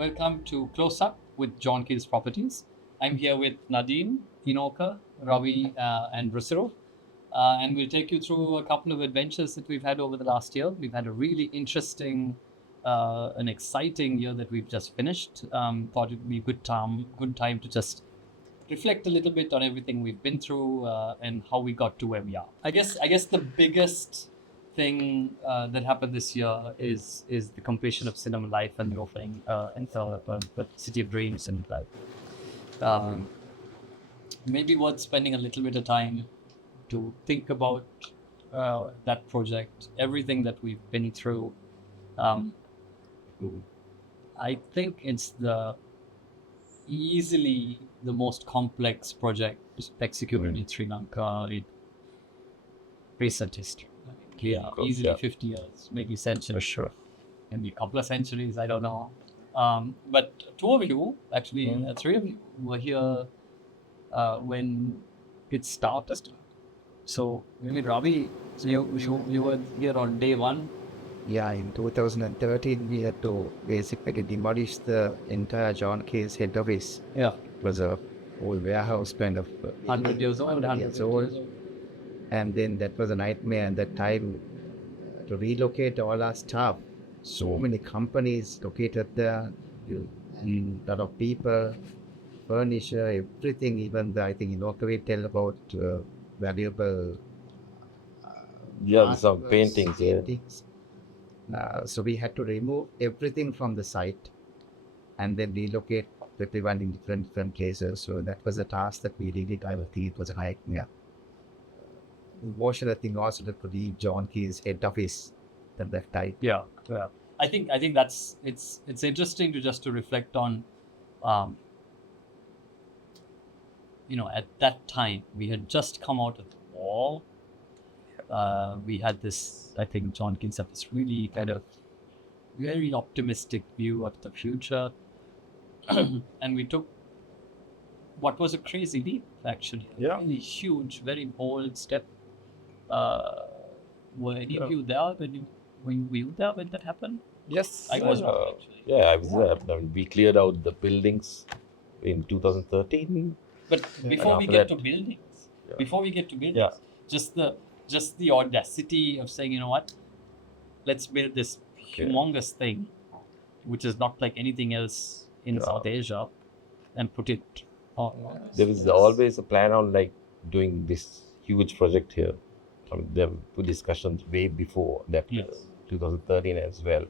Welcome to Close Up with John Keys Properties. I'm here with Nadine, Inoka, Ravi, and Brusiro. And we'll take you through a couple of adventures that we've had over the last year. We've had a really interesting and exciting year that we've just finished. Thought it would be a good time to just reflect a little bit on everything we've been through and how we got to where we are. I guess the biggest thing that happened this year is the completion of Cinema Life and the opening and the City of Dreams and like maybe worth spending a little bit of time to think about that project, everything that we've been through. Um, I think it's easily the most complex project executed in Sri Lanka in recent history. Easily 50 years, maybe century. For sure. Maybe a couple of centuries, I don't know. But two of you, actually, three of you were here when it started. So maybe Ravi, so you were here on day one. Yeah, in 2013, we had to basically demolish the entire John Case head office. Yeah, It was a old warehouse kind of 100 years old. 100 years old. And then that was a nightmare at that time to relocate all our staff. So many companies located there, a lot of people, furniture, everything. Even I think Inoka will tell about valuable some artworks, paintings. Yeah. paintings. So we had to remove everything from the site and then relocate everyone in different places. So that was a task that we really, I think it was a nightmare. Emotional thing also to leave John Key's head office at that time. Yeah. I think that's it's interesting to reflect on. At that time we had just come out of the war. We had this. I think John Keys had this really kind of very optimistic view of the future, and we took what was a crazy leap, actually. Yeah. Really huge, very bold step. Were any of you there were you there when that happened? Yes. I was not, actually. Yeah, I was there. I mean, we cleared out the buildings in 2013. But before we after get that- to buildings, Yeah. just the audacity of saying, you know what, let's build this humongous thing, which is not like anything else in Yeah. South Asia, and put it on. There was always a plan on like doing this huge project here. I mean, there were discussions way before that, Yes. 2013 as well,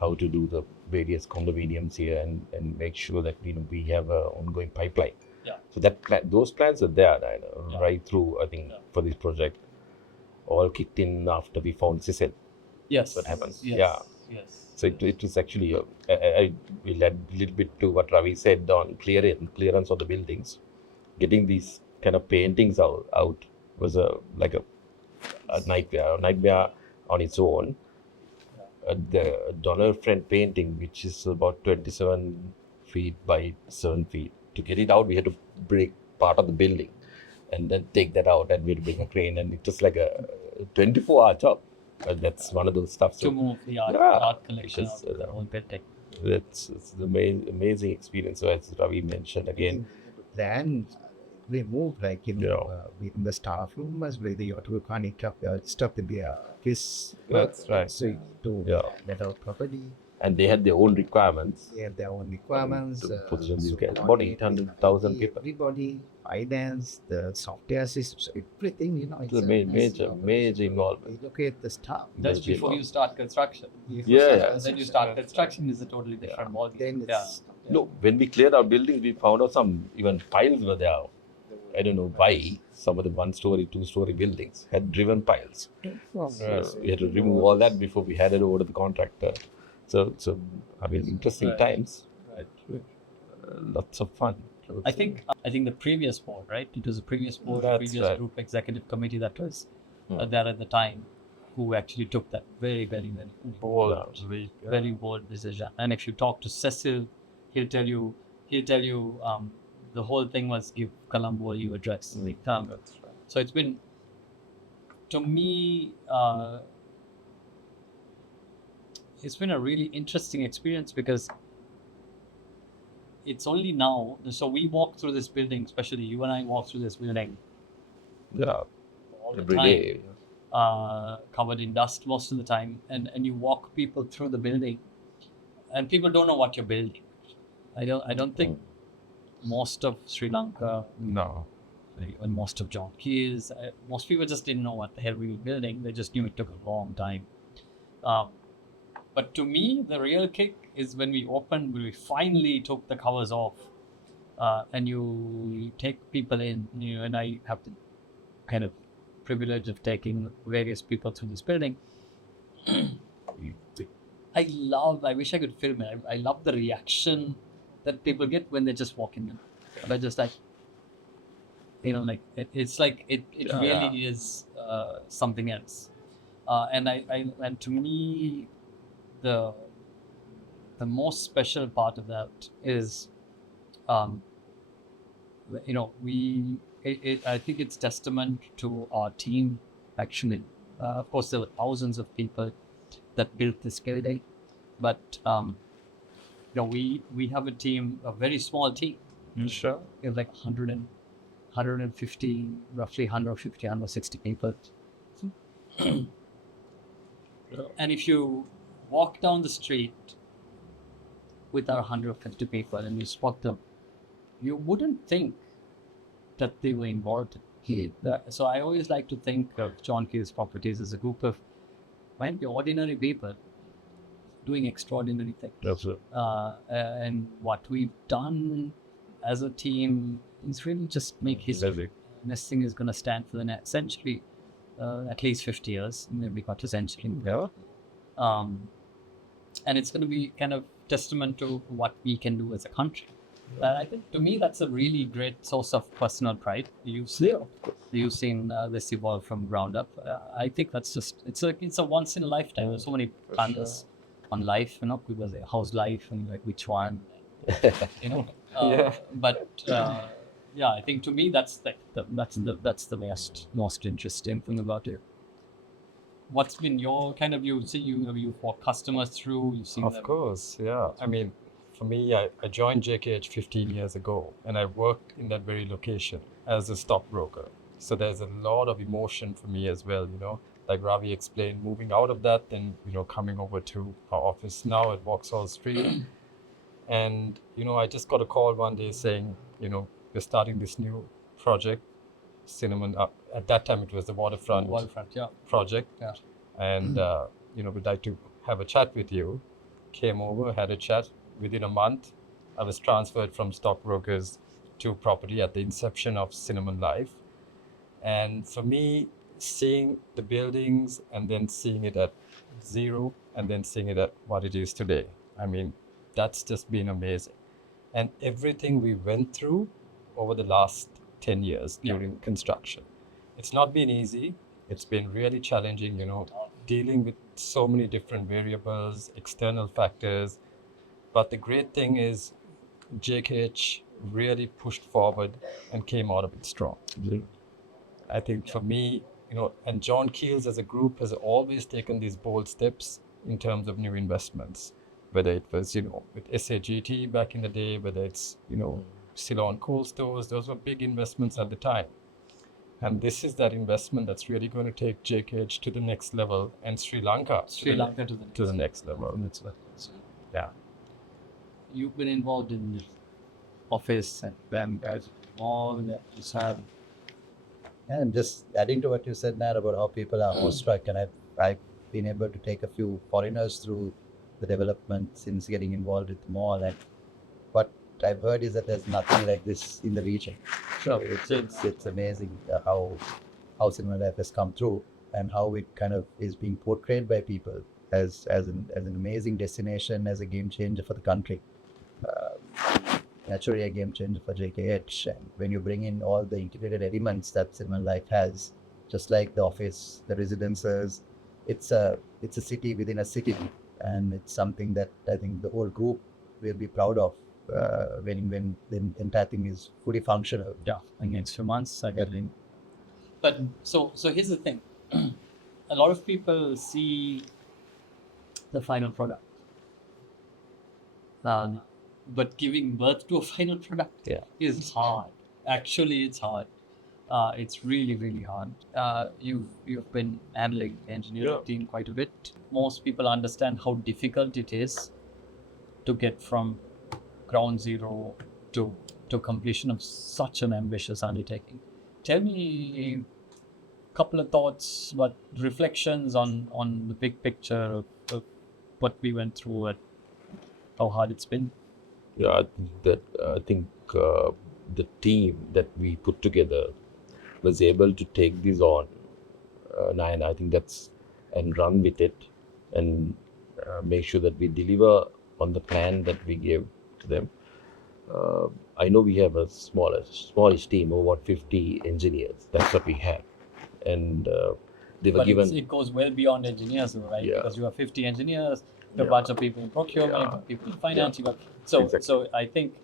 how to do the various condominiums here and make sure that we have an ongoing pipeline. Yeah. So those plans are there, Yeah. right through. I think for this project, all kicked in after we found Cecil. Yes. What happened. Yes. Yeah. Yes. So it was actually, I will add a little bit to what Ravi said on clearance of the buildings. Getting these kind of paintings out was a nightmare on its own. The Donald Friend painting, which is about 27 feet by 7 feet, to get it out, we had to break part of the building and then take that out, and we had to bring a crane, and it was like a 24-hour job. That's one of those stuff. To move the art collection Which is, out of the whole building. it's an amazing experience. So as Ravi mentioned again, Then we moved like in the staff room as well. You have to connect up stuff in the his That's right. so to Yeah. better property. and they had their own requirements. They have their own requirements. To position these so guys. on About it, 800,000 people. Everybody, finance, the software systems, everything. It's a major involvement. We look at the staff. That's That's before it. you start construction. Yeah. And then you start construction is a totally different ballgame. Then Yeah. it's No, when we cleared our buildings, we found out some even piles were there. I don't know why. Some of the 1-story, 2-story buildings had driven piles. We had to remove all that before we handed over to the contractor. So I mean, interesting Right. times. Right. Lots of fun. I think the previous board, right? It was the previous board, That's previous right. group executive committee that was there at the time, who actually took that very, very, very very bold decision. And if you talk to Cecil, he'll tell you the whole thing was give Colombo a U address. So it's been, to me, it's been a really interesting experience because it's only now. So we walk through this building, especially you and I walk through this building Yeah, all the every time, day. covered in dust most of the time, and you walk people through the building, and people don't know what you're building. I don't think most of Sri Lanka, No. and most of John Keys, most people just didn't know what the hell we were building. They just knew it took a long time. But to me, the real kick is when we opened, when we finally took the covers off, and you take people in. And I have the kind of privilege of taking various people through this building. I wish I could film it. I love the reaction that people get when they just walk in. They're just like, it's like it really is something else. And to me, the most special part of that is, I think it's testament to our team. Actually, of course, there were thousands of people that built this building, but we have a team, a very small team. Sure. We have like 150, roughly 150, 160 people. And if you walk down the street with our 150 people and you spot them, you wouldn't think that they were involved here. So I always like to think of John Keys Properties as a group of ordinary people doing extraordinary things. Absolutely. And what we've done as a team is really just make history. This thing is going to stand for the next century, at least 50 years, maybe not a century. Yeah. And it's going to be kind of testament to what we can do as a country. I think to me that's a really great source of personal pride. You've seen this evolve from ground up. I think that's just it's a once in a lifetime. There's so many plans on life, people say how's life and like which one, But I think to me that's like that's the most interesting thing about it. What's been your kind of you walk customers through, you've seen Of them. course, yeah. I mean, for me, I joined JKH 15 years ago, and I worked in that very location as a stockbroker. So there's a lot of emotion for me as well, like Ravi explained, moving out of that, then, coming over to our office now at Vauxhall Street. And, I just got a call one day saying, we're starting this new project, Cinnamon. At that time, it was the waterfront project. Yeah. And, we'd like to have a chat with you. Came over, had a chat. Within a month, I was transferred from stockbrokers to property at the inception of Cinnamon Life. And for me, seeing the buildings and then seeing it at zero and then seeing it at what it is today, I mean, that's just been amazing. And everything we went through over the last 10 years during construction, it's not been easy. It's been really challenging, dealing with so many different variables, external factors. But the great thing is JKH really pushed forward and came out of it strong. I think for me, and John Keels as a group has always taken these bold steps in terms of new investments, whether it was, with SAGT back in the day, whether it's, Ceylon coal stores, those were big investments at the time. And this is that investment that's really going to take JKH to the next level and Sri Lanka to the next level. Yeah. You've been involved in the office and then all that you have. And just adding to what you said, Nat, about how people are awestruck, and I've been able to take a few foreigners through the development since getting involved with the mall, and what I've heard is that there's nothing like this in the region. Sure. It's amazing how Cinnamon Life has come through and how it kind of is being portrayed by people as an amazing destination, as a game changer for the country. Naturally a game changer for JKH, and when you bring in all the integrated elements that Cinnamon Life has, just like the office, the residences, it's a city within a city, and it's something that I think the whole group will be proud of when the entire thing is fully functional. Yeah, against 2 months I get in. But so here's the thing. A lot of people see the final product. but giving birth to a final product Yeah. is hard. Actually, it's hard. It's really, really hard. You've been handling the engineering Yeah. team quite a bit. Most people understand how difficult it is to get from ground zero to completion of such an ambitious undertaking. Tell me a couple of thoughts, but reflections on the big picture of what we went through and how hard it's been. Yeah, I think the team that we put together was able to take this on, and I think that's and run with it, and make sure that we deliver on the plan that we gave to them. I know we have a smallish team of about 50 engineers. That's what we have, and they were But given. it goes well beyond engineers, though, right? Yeah. Because you have 50 engineers, you have a Yeah. bunch of people in procurement, Yeah. people in finance. You got so Exactly. so. I think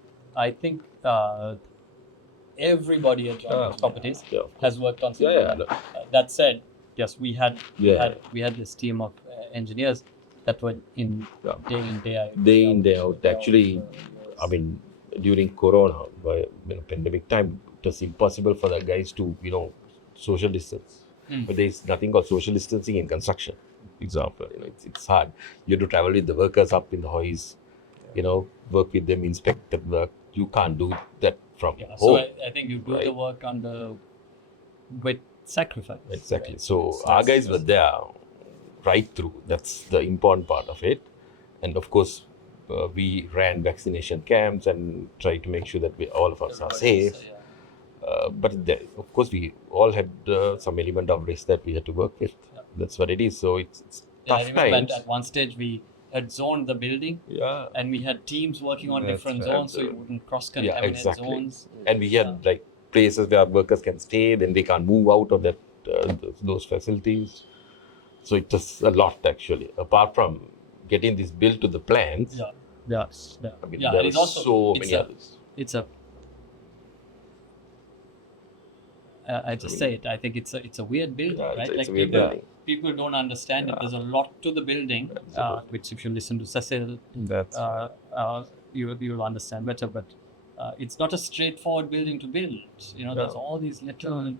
everybody at John Keys Properties Yeah. has worked on Yeah, something. yeah, That said, yes, we had Yeah. this team of engineers that were in Yeah. day out. Day in, day out. Actually, I mean, during Corona, pandemic time, it was impossible for the guys to, social distance. But there is nothing called social distancing in construction. Example, it's hard. You have to travel with the workers up in the hoist, work with them, inspect the work. You can't do that from Yeah, so home. I think you do the Right. work with sacrifice. Exactly. right? So It's- our that's- guys were there right through. That's the important part of it. And of course, we ran vaccination camps and tried to make sure that all of us are safe. So, yeah. But of course, we all had some element of risk that we had to work with. Yeah. That's what it is. So it's Yeah, I tough remember times. at one stage we had zoned the building Yeah. and we had teams working on That's different right. zones so you wouldn't cross contaminate exactly. zones. And we had like places where workers can stay, then they can't move out of that those facilities. So it was a lot actually. Apart from getting this built to the plans, Yeah. Yeah. Yeah. I mean, Yeah, there and are it's also- so it's many a- others. It's a I just say it. I think it's a weird building, Yeah, right? it's Like a weird people, building. people don't understand it. There's a lot to the building, which if you listen to Cecil, That's you'll understand better. But it's not a straightforward building to build. There's all these little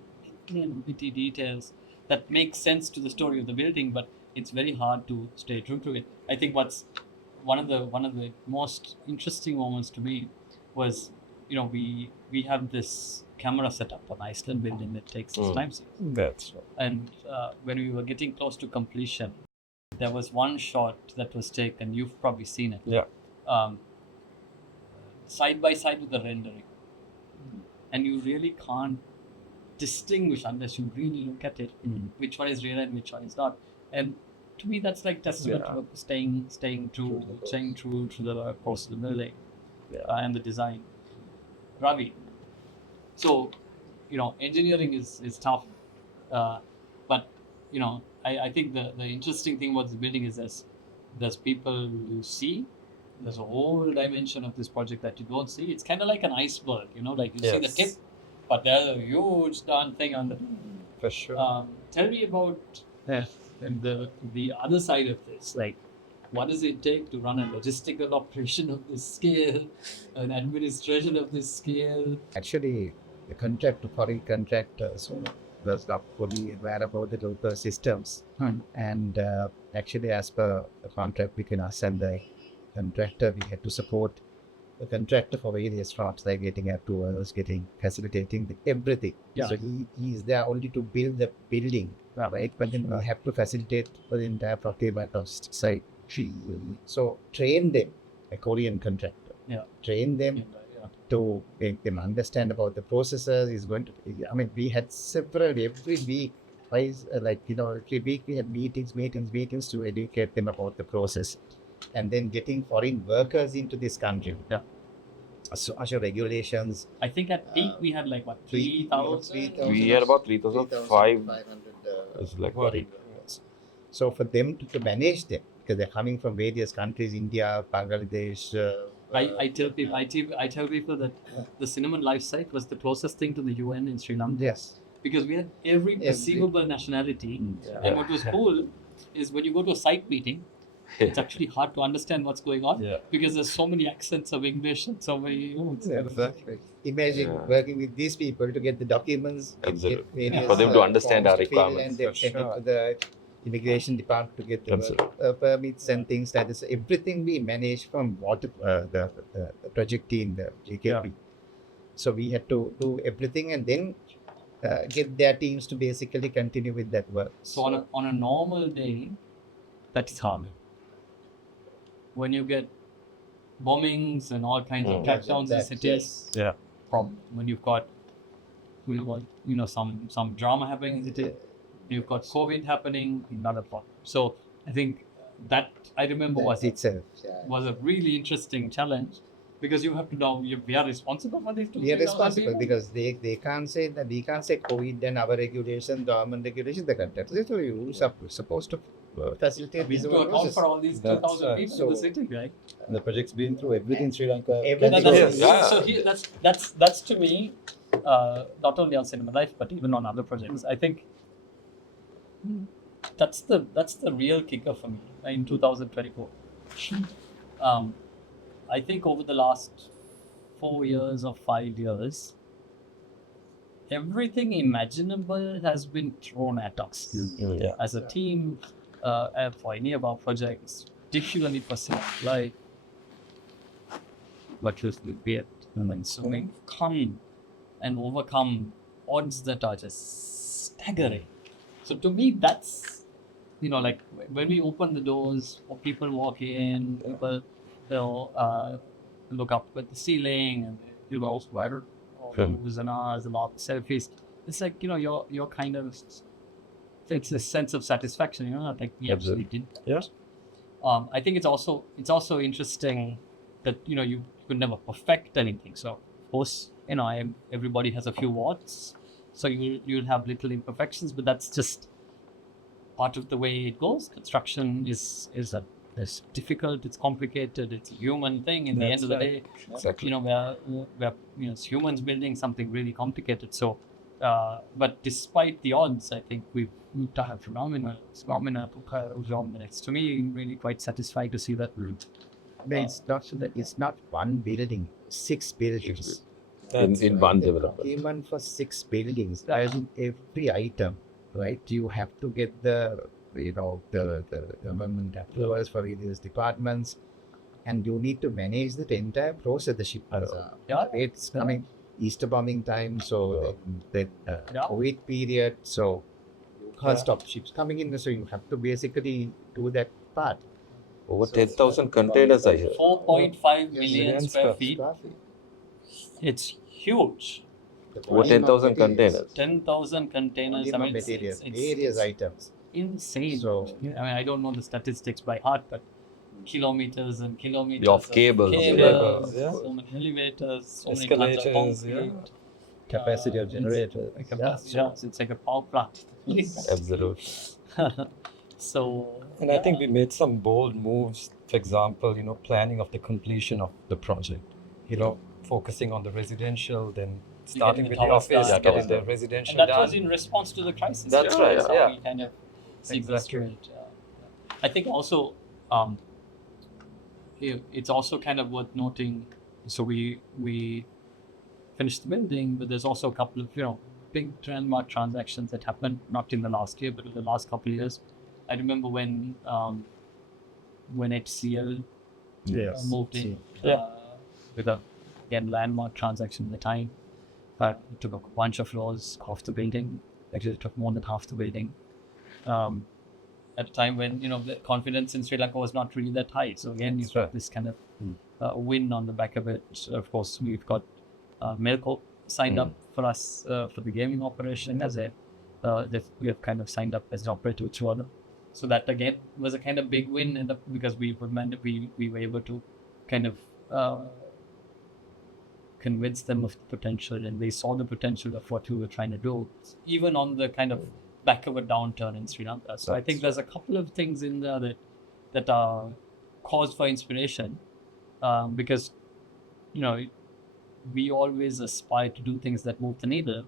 bitty details that make sense to the story of the building, but it's very hard to stay true to it. I think what's one of the most interesting moments to me was, we have this camera setup on Iceland building that takes its time series. that's And when we were getting close to completion, there was one shot that was taken. You've probably seen it. yeah. Side by side with the rendering, and you really can't distinguish unless you really look at it which one is real and which one is not. And to me, that's like testament Yeah. to staying true to the course of the building and the design. Ravi, so engineering is tough, but I think the interesting thing about this building is there's people you see. There's a whole dimension of this project that you don't see. It's kind of like an iceberg, like you see the Yes. tip, but there's a huge darn thing on the. For sure. Tell me about the other side of this. Like, what does it take to run a logistical operation of this scale, an administration of this scale? Actually, the foreign contractors was not fully aware about the local systems. And actually, as per the contract between us and the contractor, we had to support the contractor for various fronts, like getting approvals, facilitating everything. Yeah. So he is there only to build the building, Yeah. right? But then we have to facilitate for the entire procurement of site. So train them, a Korean contractor. Yeah. Train them Yeah. to make them understand about the processes. Is going to. We had several every week. Every week we had meetings to educate them about the process, and then getting foreign workers into this country. Yeah. Social regulations. I think at peak we had like what 3,000. We had about 3,500. It's like What? So for them to manage them, because they're coming from various countries, India, Bangladesh. I tell people that the Cinnamon Life site was the closest thing to the UN in Sri Lanka Yes. because we had every perceivable nationality. Yeah. And what was cool is when you go to a site meeting, it's actually hard to understand what's going on Yeah. because there's so many accents of English and so many. Exactly. Imagine Yeah. working with these people to get the documents, Absolutely. get various, For them to understand forms our to fill, requirements. and then For send it sure. to the immigration department to get the Absolutely. permits and things like this. Everything we manage from water, the project team, the JKP. So we had to do everything and then get their teams to basically continue with that work. So on a normal day, that's hard. When you get bombings and all kinds of crackdowns in That's- cities, Yeah. problem. When you've got some drama happening in the city, you've got COVID happening, another problem. So I think that I remember That's itself. Yeah. was a really interesting challenge because you have to know we are responsible for these. We are responsible because they can't say that we can't say COVID and our regulation, government regulation, the contract. So you supposed to facilitate We this have to whole account process. for all these That's 2,000 right. people in the So- city, right? And the project's been through everything Sri Lanka. Everything. can do. That's- Yes. So here, that's to me, not only on Cinema Life but even on other projects. I think that's the real kicker for me in 2024. I think over the last 4 years or 5 years, everything imaginable has been thrown at us Yeah. as a team and for any of our projects, particularly for Cinema Life. But with it, so we come and overcome odds that are just staggering. So to me, that's like when we open the doors, or people walk in, people they'll look up at the ceiling and wider who's an ours about selfies. It's like you're kind of it's a sense of satisfaction, like we actually did that. Yeah. I think it's also interesting that you could never perfect anything. So of course everybody has a few warts, so you'll have little imperfections, but that's just part of the way it goes. Construction is difficult, it's complicated, it's a human thing. In the end of the day, Exactly. we're it's humans building something really complicated. So, but despite the odds, I think we've done a phenomenal job. And it's to me really quite satisfying to see that. But it's not one building, 6 buildings. In one development. Even for 6 buildings, as in every item, right? You have to get the government approvals for various departments, and you need to manage the entire process. The shipments Yeah. it's coming Easter bombing time, so the COVID period, so you can't stop ships coming in, so you have to basically do that part. Over 10,000 containers, I hear. 4.5 million Million square square feet. It's huge. Over 10,000 containers. 10,000 containers. I mean, Materials, it's various items. insane. So I don't know the statistics by heart, but kilometers and kilometers Of cables, yeah. so many elevators, so many Escalators, tons of yeah. concrete. Capacity of generator. Capacity, yeah. It's like a power plant. Absolutely. So, And I think we made some bold moves. For example, planning of the completion of the project. Focusing on the residential, then starting the with the towers office, done. getting the Yeah. residential and that done. was in response to the crisis. That's Yeah. right, That's how yeah. we kind of see this Exactly. through it. I think also it's also kind of worth noting. So we finished the building, but there's also a couple of big landmark transactions that happened not in the last year, but in the last couple of years. I remember when HCL moved in with a landmark transaction at the time. But it took a bunch of floors off the building. Actually, it took more than half the building. At a time when the confidence in Sri Lanka was not really that high. So again, you've got this kind of win on the back of it. Of course, we've got Melco signed up for us for the gaming operation as we have kind of signed up as an operator with Chhuana. So that again was a kind of big win because we were able to kind of convince them of the potential, and they saw the potential of what we were trying to do, even on the kind of back of a downturn in Sri Lanka. So I think there's a couple of things in there that are cause for inspiration, because we always aspire to do things that move the needle.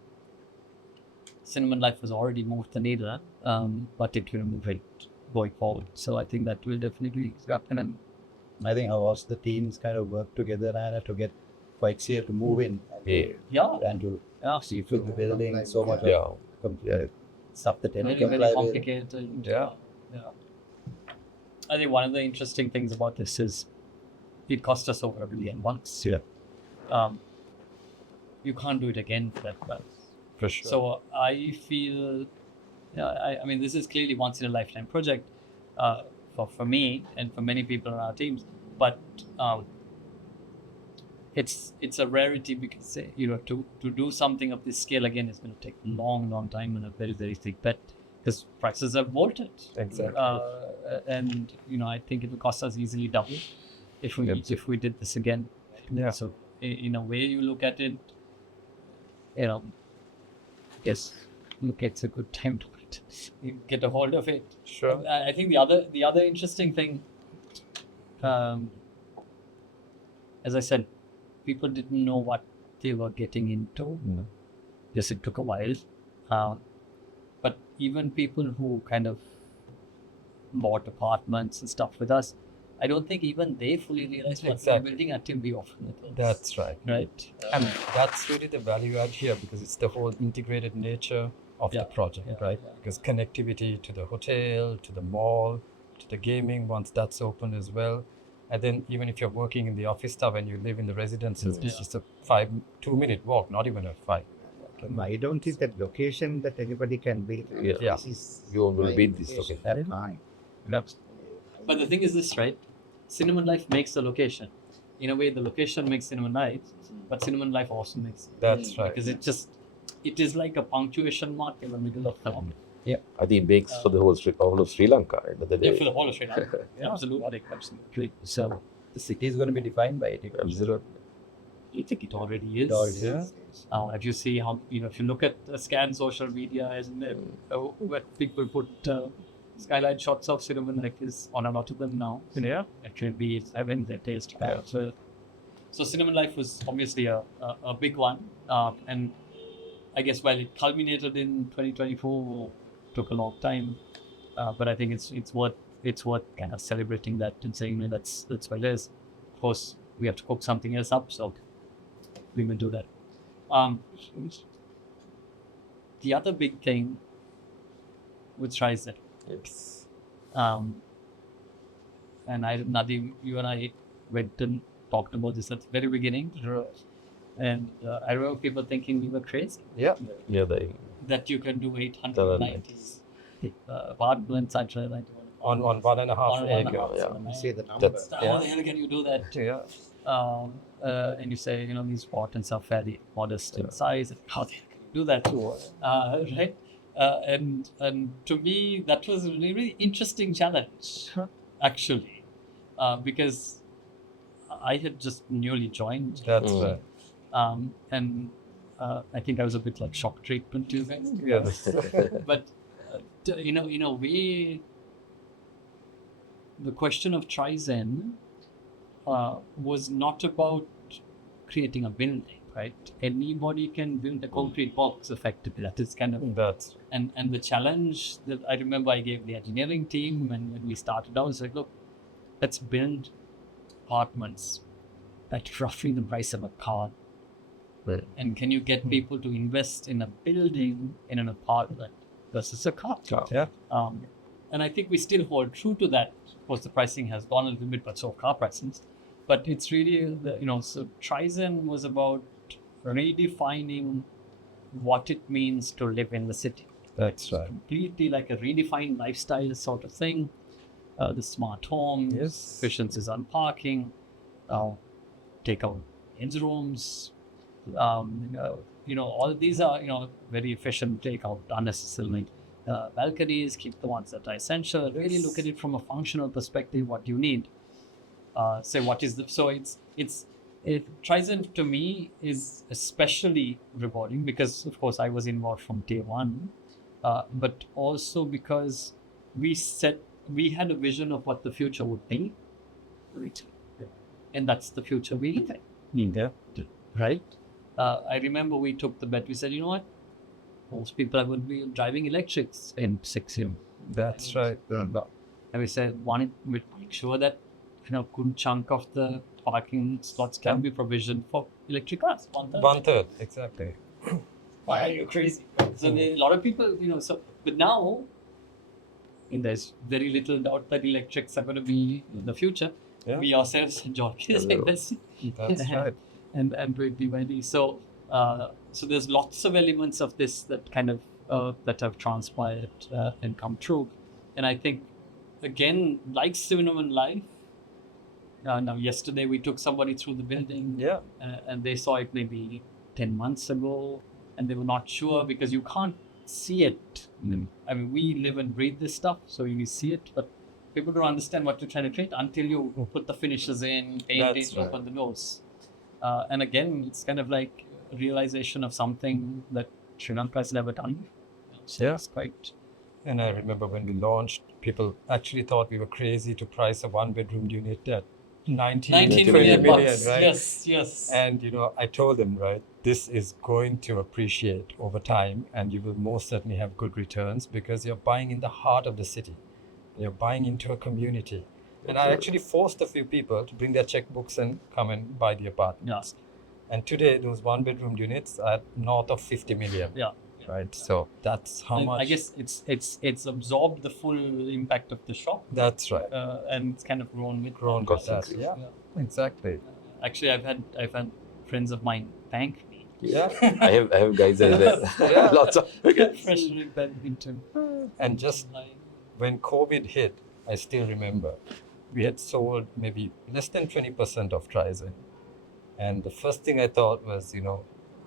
Cinema Life has already moved the needle, but it will move it going forward. So I think that will definitely happen. And I think how else the teams kind of work together and to get quite safe to move in Yeah. and to yeah, see through the building so much Yeah. of stuff that very, any comply very with. complicated. Yeah. I think one of the interesting things about this is it cost us over $1 billion once. Yeah. You can't do it again for that well. For sure. So I feel, I mean, this is clearly once in a lifetime project for me and for many people on our teams. But it's a rarity because to do something of this scale again is going to take a long time and a very, very thick bet because prices have vaulted. Exactly. And I think it will cost us easily double if we did this again. Yeah. So in a way, you look at it, yes, look, it's a good time to get a hold of it. Sure. I think the other interesting thing, as I said, people didn't know what they were getting into. Yes, it took a while, but even people who kind of bought apartments and stuff with us, I don't think even they fully realized what they were Exactly. building until we offered it. That's right. Right. And that's really the value add here because it's the whole integrated nature of the project, right? Because connectivity to the hotel, to the mall, to the gaming, once that's open as well. And then even if you're working in the office stuff and you live in the residences, it's just a 2-minute walk, not even a 5. I don't think that location that anybody can beat. Yeah. Yeah. This is You will my beat this location. location. Fine. But the thing is this, right? Cinnamon Life makes the location. In a way, the location makes Cinnamon Life, but Cinnamon Life also makes it. That's right. Because it is like a punctuation mark in the middle of the I think it makes for the whole of Sri Lanka. End of the Yeah, day. for the whole of Sri Lanka. Absolutely. So the city is going to be defined by it. Absolutely. I think it already is. It already is. If you see how, if you look at scan social media, isn't it? Where people put skyline shots of Cinnamon Life is on a lot of them now. Yeah. Actually, be having their taste. So Cinnamon Life was obviously a big one. And I guess while it culminated in 2024, took a long time. But I think it's worth kind of celebrating that and saying, that's what it is. Of course, we have to cook something else up, so we will do that. The other big thing with Trizen, Yes. and Nadeem, you and I went and talked about this at the very beginning, and I remember people thinking we were crazy Yeah. Yeah. They. that you can do 890 apartments. I tried that. On 1.5 acre. Yeah. You say the number. That's- How the hell can you do that? Yeah. And you say, these apartments are fairly modest in size. How the hell can you do that? Right? And to me, that was a really interesting challenge, actually, because I had just newly joined, That's Mm. right. and I think I was a bit like shock treatment to them. Yeah. That's But in a way, the question of Trizen was not about creating a building, right? Anybody can build a concrete box effectively. That is kind of That's and the challenge that I remember I gave the engineering team when we started out was like, look, let's build apartments at roughly the price of a car. Well, And can you get people to invest in a building in an apartment versus a car? yeah. And I think we still hold true to that. Of course, the pricing has gone a little bit, but so have car prices. But it's really, so Trizen was about redefining what it means to live in the city. That's right. Completely like a redefined lifestyle sort of thing. The smart homes, Yes. efficiencies on parking, take out engine rooms. All of these are, very efficient, take out unnecessarily balconies, keep the ones that are essential. Really look at it from a functional perspective, what you need. Say what is Trizen to me is especially rewarding because, of course, I was involved from day one, but also because we had a vision of what the future would be, and that's the future we live in. Yeah. Right? I remember we took the bet. We said, you know what? Most people are going to be driving electrics in 6 years. That's right. And we said, one, we'd make sure that good chunk of the parking slots can be provisioned for electric cars. 1/3. 1/3, exactly. Why are you crazy? So a lot of people, but now there's very little doubt that electrics are going to be in the future. Yeah. We ourselves, John, is investing. That's right. And with BYD. So there's lots of elements of this that kind of that have transpired and come true. And I think, again, like Cinnamon Life, now yesterday we took somebody through the building, Yeah. and they saw it maybe 10 months ago, and they were not sure because you can't see it. I mean, we live and breathe this stuff, so you see it, but people don't understand what you're trying to create until you put the finishes in, paint That's it, right. open the doors. And again, it's kind of like a realization of something that Sri Lanka has never done. So Yeah. it's quite. And I remember when we launched, people actually thought we were crazy to price a 1-bedroom unit at 19 19 20 million million, bucks. right? Yes. And I told them, right, this is going to appreciate over time, and you will most certainly have good returns because you're buying in the heart of the city. You're buying into a community. And I actually forced a few people to bring their checkbooks and come and buy the apartments. And today, those 1-bedroom units are north of 50 million. Yeah. Right. So that's how And much. I guess it's absorbed the full impact of the shock, That's right. and it's kind of grown with Grown that. with that. Yeah. Exactly. Actually, I've had friends of mine thank me. Yeah. I have guys as well. Yeah. Lots of. Especially badminton. And just when COVID hit, I still remember we had sold maybe less than 20% of Trizen. And the first thing I thought was,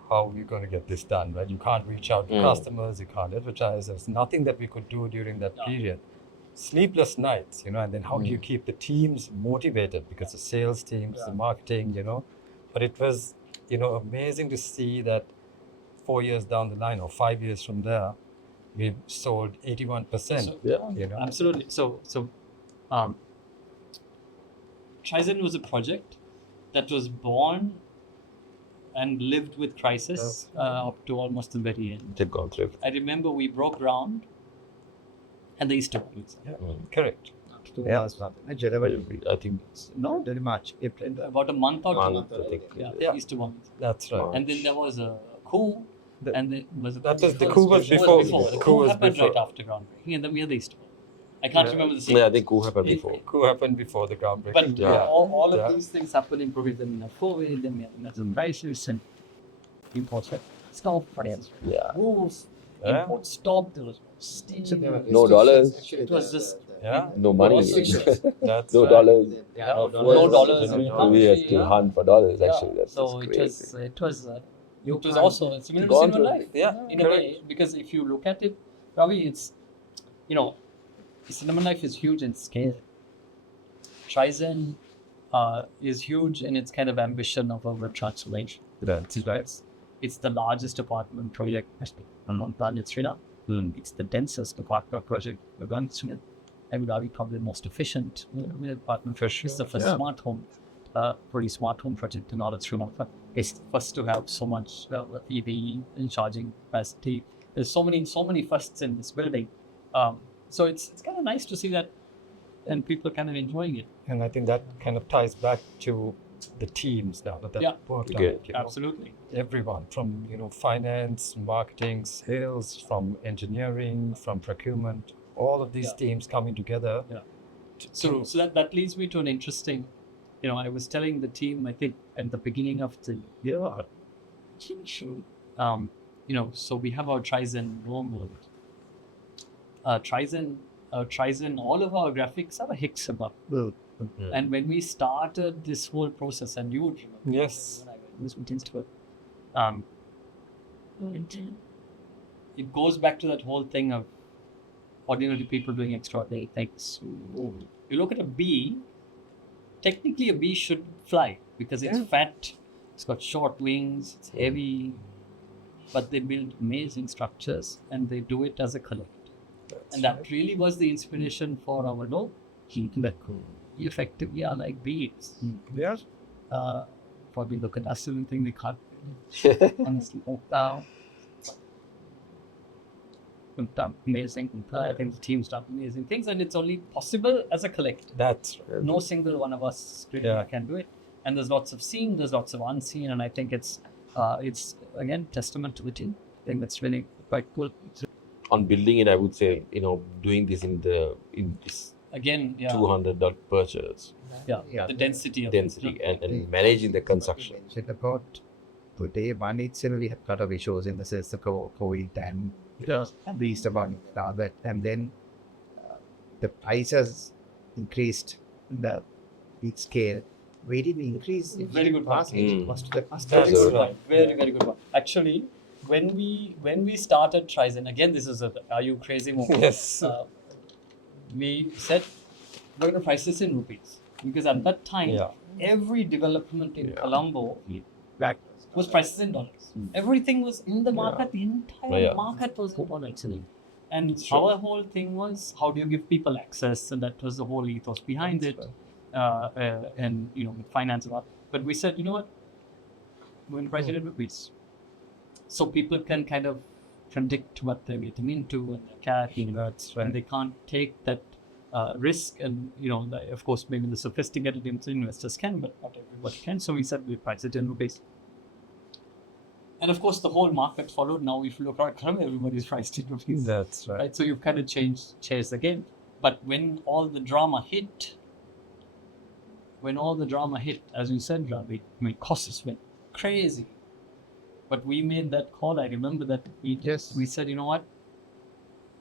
how are we going to get this done, right? You can't reach out to customers, you can't advertise. There's nothing that we could do during that period. Sleepless nights, and then how do you keep the teams motivated? Because the sales teams, the marketing, But it was, amazing to see that 4 years down the line or 5 years from there, we've sold 81%. Absolutely. So Trizen was a project that was born and lived with crisis up to almost the very end. They've gone through. I remember we broke ground and the Easter bunnies. Correct. Yeah. I think Not very much. April. About a month or two. month, I think. Yeah. Easter bunnies. That's right. And then there was a coup. And then The coup was before. The The coup coup was happened before. right after groundbreaking, and then we had the Easter bunnies. I can't remember the Yeah, I sequence. think coup happened before. Coup happened before the groundbreaking. But Yeah. all Yeah. of these things happen in COVID. Then we have COVID, then we have some crisis and imports stopped. Yeah. Rules, Yeah. imports stopped. There was stage. No dollars. It was just Yeah. No money. That's No right. dollars. no dollars. We had to hunt for dollars. Actually, that's So crazy. it was also similar to Gone Cinnamon through Life. Yeah, in a way, because if you look at it, Ravi, it's Cinnamon Life is huge in scale. Trizen is huge in its kind of ambition of a transformation. That's right. It's the largest apartment project on planet Sri Lanka. It's the densest apartment project we've done. I would argue probably the most efficient apartment. For sure. It's the first smart home, pretty smart home project in all of Sri Lanka. It's the first to have so much EV and charging capacity. There's so many firsts in this building. So it's kind of nice to see that, and people are kind of enjoying it. And I think that kind of ties back to the teams now that Yeah. worked Okay. out. Absolutely. Everyone from finance, marketing, sales, from engineering, from procurement, all of these Yeah. teams coming together. Yeah. So that leads me to an interesting, I was telling the team, I think at the beginning of the year, so we have our Trizen logo. Trizen, all of our graphics are a hexagon. And when we started this whole process, and you would remember Yes. when I was meetings to it, it goes back to that whole thing of ordinary people doing extraordinary things. You look at a bee, technically a bee should fly because it's fat, it's got short wings, it's heavy, but they build amazing structures and they do it as a collective. And that really was the inspiration for our logo. We effectively are like bees. Yes. Probably look at us and think we can't honestly walk down. we've done amazing. I think the team's done amazing things, and it's only possible as a collective. That's right. No single one of us really Yeah. can do it. And there's lots of seen, there's lots of unseen, and I think it's again testament to the team. I think that's really quite cool. On building it, I would say, doing this in this Again, yeah, $200 purchase yeah, the density of density it. and managing the construction. Mentioned about today, one itself we have a lot of issues in the sense of COVID and at least about that, and then the prices increased in the big scale. Where did we increase? Very good point. Cost to the Very customer. That's good right. point. Very, very good one. Actually, when we started Trizen, again, this is a are you crazy moment. Yes. We said we're going to price this in rupees because at that time, Yeah. every development in Colombo Back. was priced in dollars. Everything was in the market. The entire Yeah. market was in dollars. And our whole thing was how do you give people access, and that was the whole ethos behind it. And with finance and all. But we said, you know what, we're going to price it in rupees, so people can kind of predict what they're getting into and their cash. That's And right. they can't take that risk, and of course maybe the sophisticated investors can, but not everybody can. So we said we price it in rupees. And of course, the whole market followed. Now, if you look at Colombo, everybody's priced in rupees. That's right. Right, so you've kind of changed the game. But when all the drama hit, as you said, Ravi, costs went crazy. But we made that call. I remember that we said, you know what,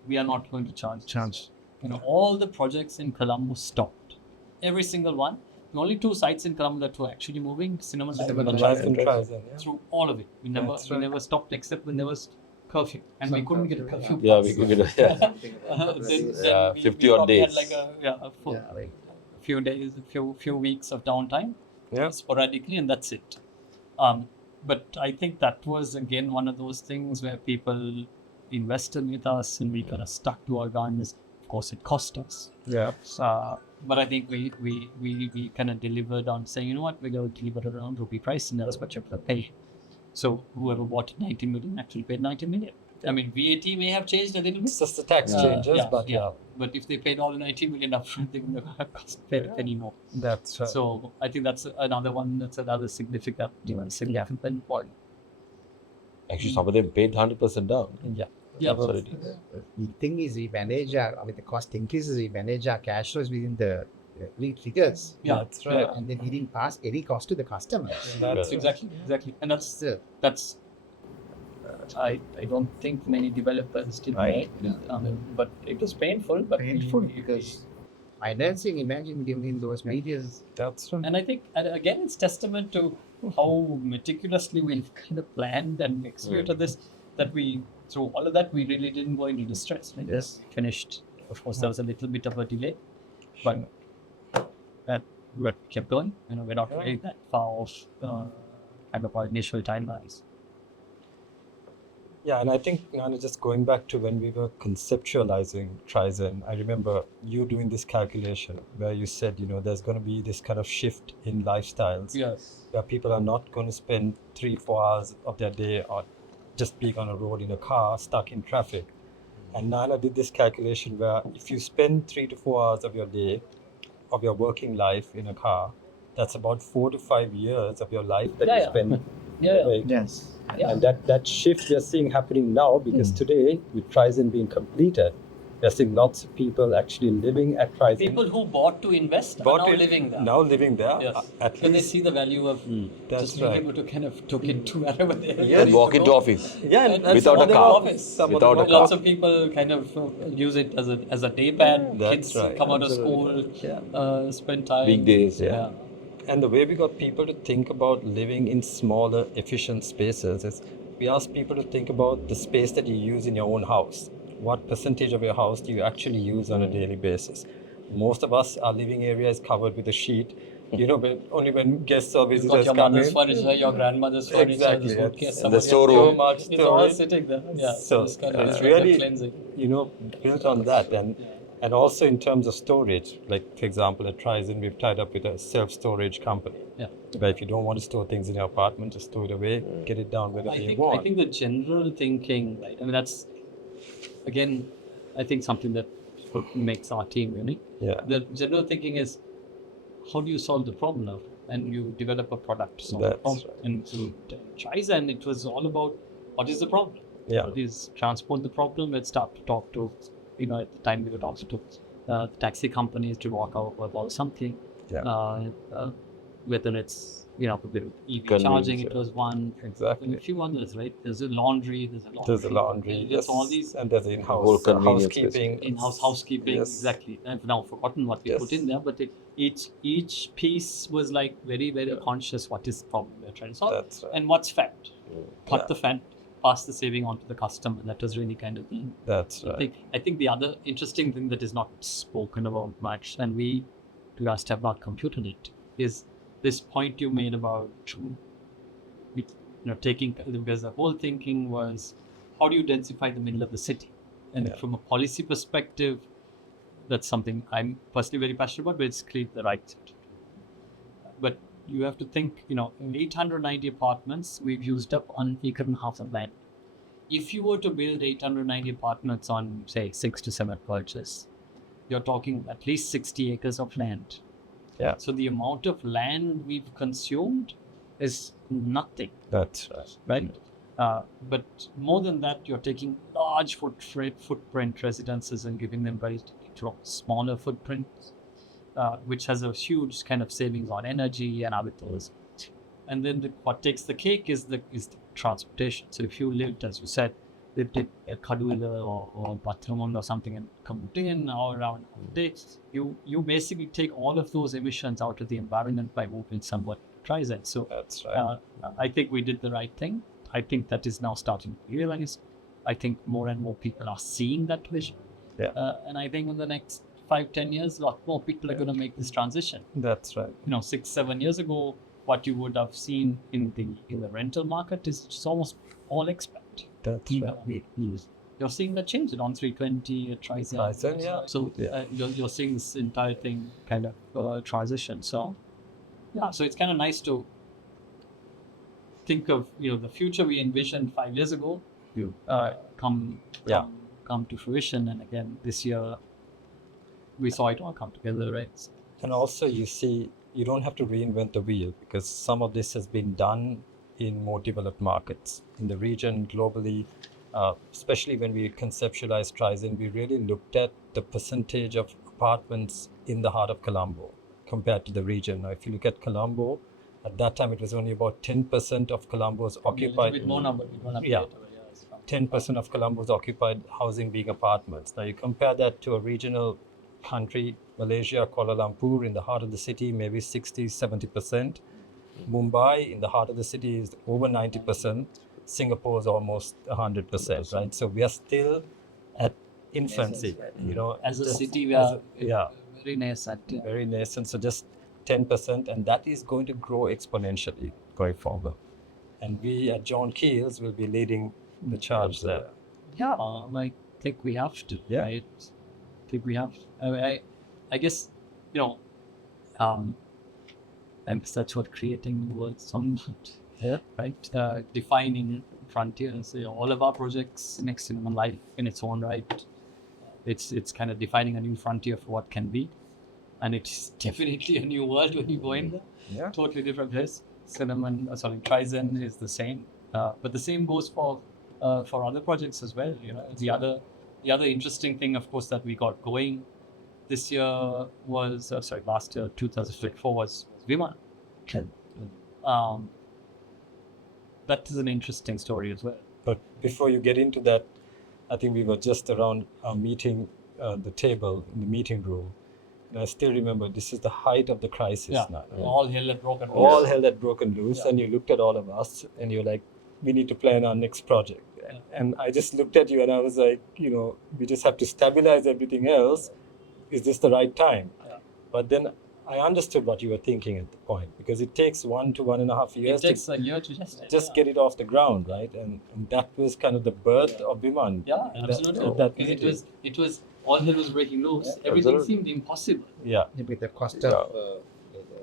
we are not going to charge. Chance. All the projects in Colombo stopped. Every single one. The only 2 sites in Colombo that were actually moving, Cinema Life and Life Trizen, and Trizen, yeah. through all of it. We That's right. never stopped except when there was curfew, and we couldn't get a curfew. Yeah, pass. we could. Yeah. Then Yeah, we 50 odd probably had days. like a few days, few weeks of downtime, Yeah. sporadically, and that's it. But I think that was again one of those things where people invested with us, and we kind of stuck to our guns. Of course, it cost us. Yeah. But I think we kind of delivered on saying, you know what, we're going to deliver around rupee price, and that's what you're going to pay. So whoever bought 90 million actually paid 90 million. I mean, VAT may have changed a little bit. It's just the tax changes, but yeah. But if they paid all 90 million upfront, they wouldn't have paid a penny more. That's right. So I think that's another one. That's another significant point. Actually, some of them paid 100% down. Yeah. Yeah, Absolutely. The thing is, we manage the cost increases, we manage our cash flows within the figures. Yeah, That's right. And then we didn't pass any cost to the customer. That's exactly. And that's. I don't think many developers did Right. that. But it was painful. But Painful because financing, imagine giving those medias. That's right. And I think, and again, it's testament to how meticulously we've kind of planned and executed this, that we, through all of that, we really didn't go into distress. We just finished. Of course, there was a little bit of a delay, but we kept going. We're not really that far off kind of our initial timelines. Yeah, and I think, just going back to when we were conceptualizing Trizen, I remember you doing this calculation where you said, there's going to be this kind of shift in lifestyles Yes. where people are not going to spend 3-4 hours of their day on just being on a road in a car, stuck in traffic. And Naina did this calculation where if you spend 3 to 4 hours of your day, of your working life in a car, that's about 4 to 5 years of your life that you Yeah. spend. Yeah. Right? Yes. Yeah. And that shift we are seeing happening now, because today with Trizen being completed, we are seeing lots of people actually living at Trizen. People who bought to invest are now living there. Now living there. Yes. At Because they least. see the value of That's just being right. able to kind of took it to wherever they And walk into office. Yeah, and Without some a of them car. office, some of Without them a are Lots of people kind of use it as a day pad. That's Kids right. come out of school, spend time. Weekdays, yeah. And the way we got people to think about living in smaller, efficient spaces is we ask people to think about the space that you use in your own house. What percentage of your house do you actually use on a daily basis? Most of us, our living area is covered with a sheet. But only when guests or You've got visitors your come mother's in. furniture, your grandmother's furniture, Exactly, the suitcase, yes. somebody The storeroom. else- So much It's all storage. sitting there. Yeah, So it's kind of it's like really- a cleansing. Built on that. And also in terms of storage, like for example at Trizen, we've tied up with a self-storage company. Yeah. Where if you don't want to store things in your apartment, just store it away, get it down wherever you I want. think the general thinking, right? I mean, that's again, I think something that makes our team unique. Yeah. The general thinking is, how do you solve the problem? And you develop a product to solve the That's problem. right. And so Trizen, it was all about what is the problem? Yeah. What is transport the problem? Let's start to talk to, at the time we were talking to the taxi companies to walk out about something. Yeah. Whether it's, EV Convenience, charging, it yeah. was one. Exactly. A few others, right? There's a laundry. There's a laundry. There's all these And there's whole in-house convenience housekeeping. in-house housekeeping. Yes. Exactly. I've now forgotten what we put Yes. in there, but each piece was like very, very conscious. What is the problem we're trying to solve, That's right. and what's fact? Cut Yeah. the fat, pass the saving on to the customer. That was really kind of thing. That's I right. think the other interesting thing that is not spoken about much, and we, to us, have not computed it, is this point you made about taking, because the whole thinking was, how do you densify the middle of the city? And Yeah. from a policy perspective, that's something I'm personally very passionate about, but it's clearly the right thing to do. But you have to think, in 890 apartments, we've used up 1.5 acres of land. If you were to build 890 apartments on, say, 6 to 7 purchase, you're talking at least 60 acres of land. Yeah. So the amount of land we've consumed is nothing, That's right. right? But more than that, you're taking large footprint residences and giving them very smaller footprints, which has a huge kind of savings on energy and other things. And then what takes the cake is the transportation. So if you lived, as you said, lived in Kadula or Patramon or something and commute in or around a day, you basically take all of those emissions out of the environment by moving somewhat Trizen. So That's right. I think we did the right thing. I think that is now starting to be realized. I think more and more people are seeing that vision. Yeah. And I think in the next 5-10 years, a lot more people are going to make this transition. That's right. 6-7 years ago, what you would have seen in the rental market is just almost all expat. That's right. You're seeing that change on 320 Trizen. Trizen, yeah. So Yeah. you're seeing this entire thing kind of transition. So yeah, so it's kind of nice to think of the future we envisioned 5 years ago come to fruition. And again, this year we saw it all come together, right? And also, you see, you don't have to reinvent the wheel because some of this has been done in more developed markets in the region, globally. Especially when we conceptualized Trizen, we really looked at the percentage of apartments in the heart of Colombo compared to the region. Now, if you look at Colombo, at that time it was only about 10% of Colombo's occupied. A little bit more number. We don't have to Yeah. get over here, it's fine. 10% of Colombo's occupied housing being apartments. Now you compare that to a regional country, Malaysia, Kuala Lumpur, in the heart of the city, maybe 60-70%. Mumbai, in the heart of the city, is over 90%. Singapore is almost 100%, right? So we are still at infancy, As a just city, we as are very nascent. Yeah. very nascent. So just 10%, and that is going to grow exponentially going forward. And we at John Keels will be leading the charge there. Yeah, I think we have to. Yeah. Right? I think we have. I guess and that's what creating the world somewhat. Yeah. Right. Defining frontiers. All of our projects, Next Cinema Life, in its own right, it's kind of defining a new frontier for what can be, and it's definitely a new world when you go in there. Yeah. Totally different place. Trizen is the same, but the same goes for other projects as well. The other interesting thing, of course, that we got going this year was last year, 2024, was Viman. That is an interesting story as well. But before you get into that, I think we were just around our meeting, the table in the meeting room. And I still remember this is the height of the crisis now. All hell had broken loose. All hell had broken loose, and you looked at all of us and you're like, we need to plan our next project. Yeah. And I just looked at you and I was like, we just have to stabilize everything else. Is this the right time? Yeah. But then I understood what you were thinking at the point, because it takes 1 to 1.5 years It takes to a year to just get it off the ground, right? And that was kind of the birth of Viman. Yeah, And absolutely. that Because it was all hell was breaking loose. Everything absolutely. seemed impossible. Yeah. Maybe the cost Yeah. of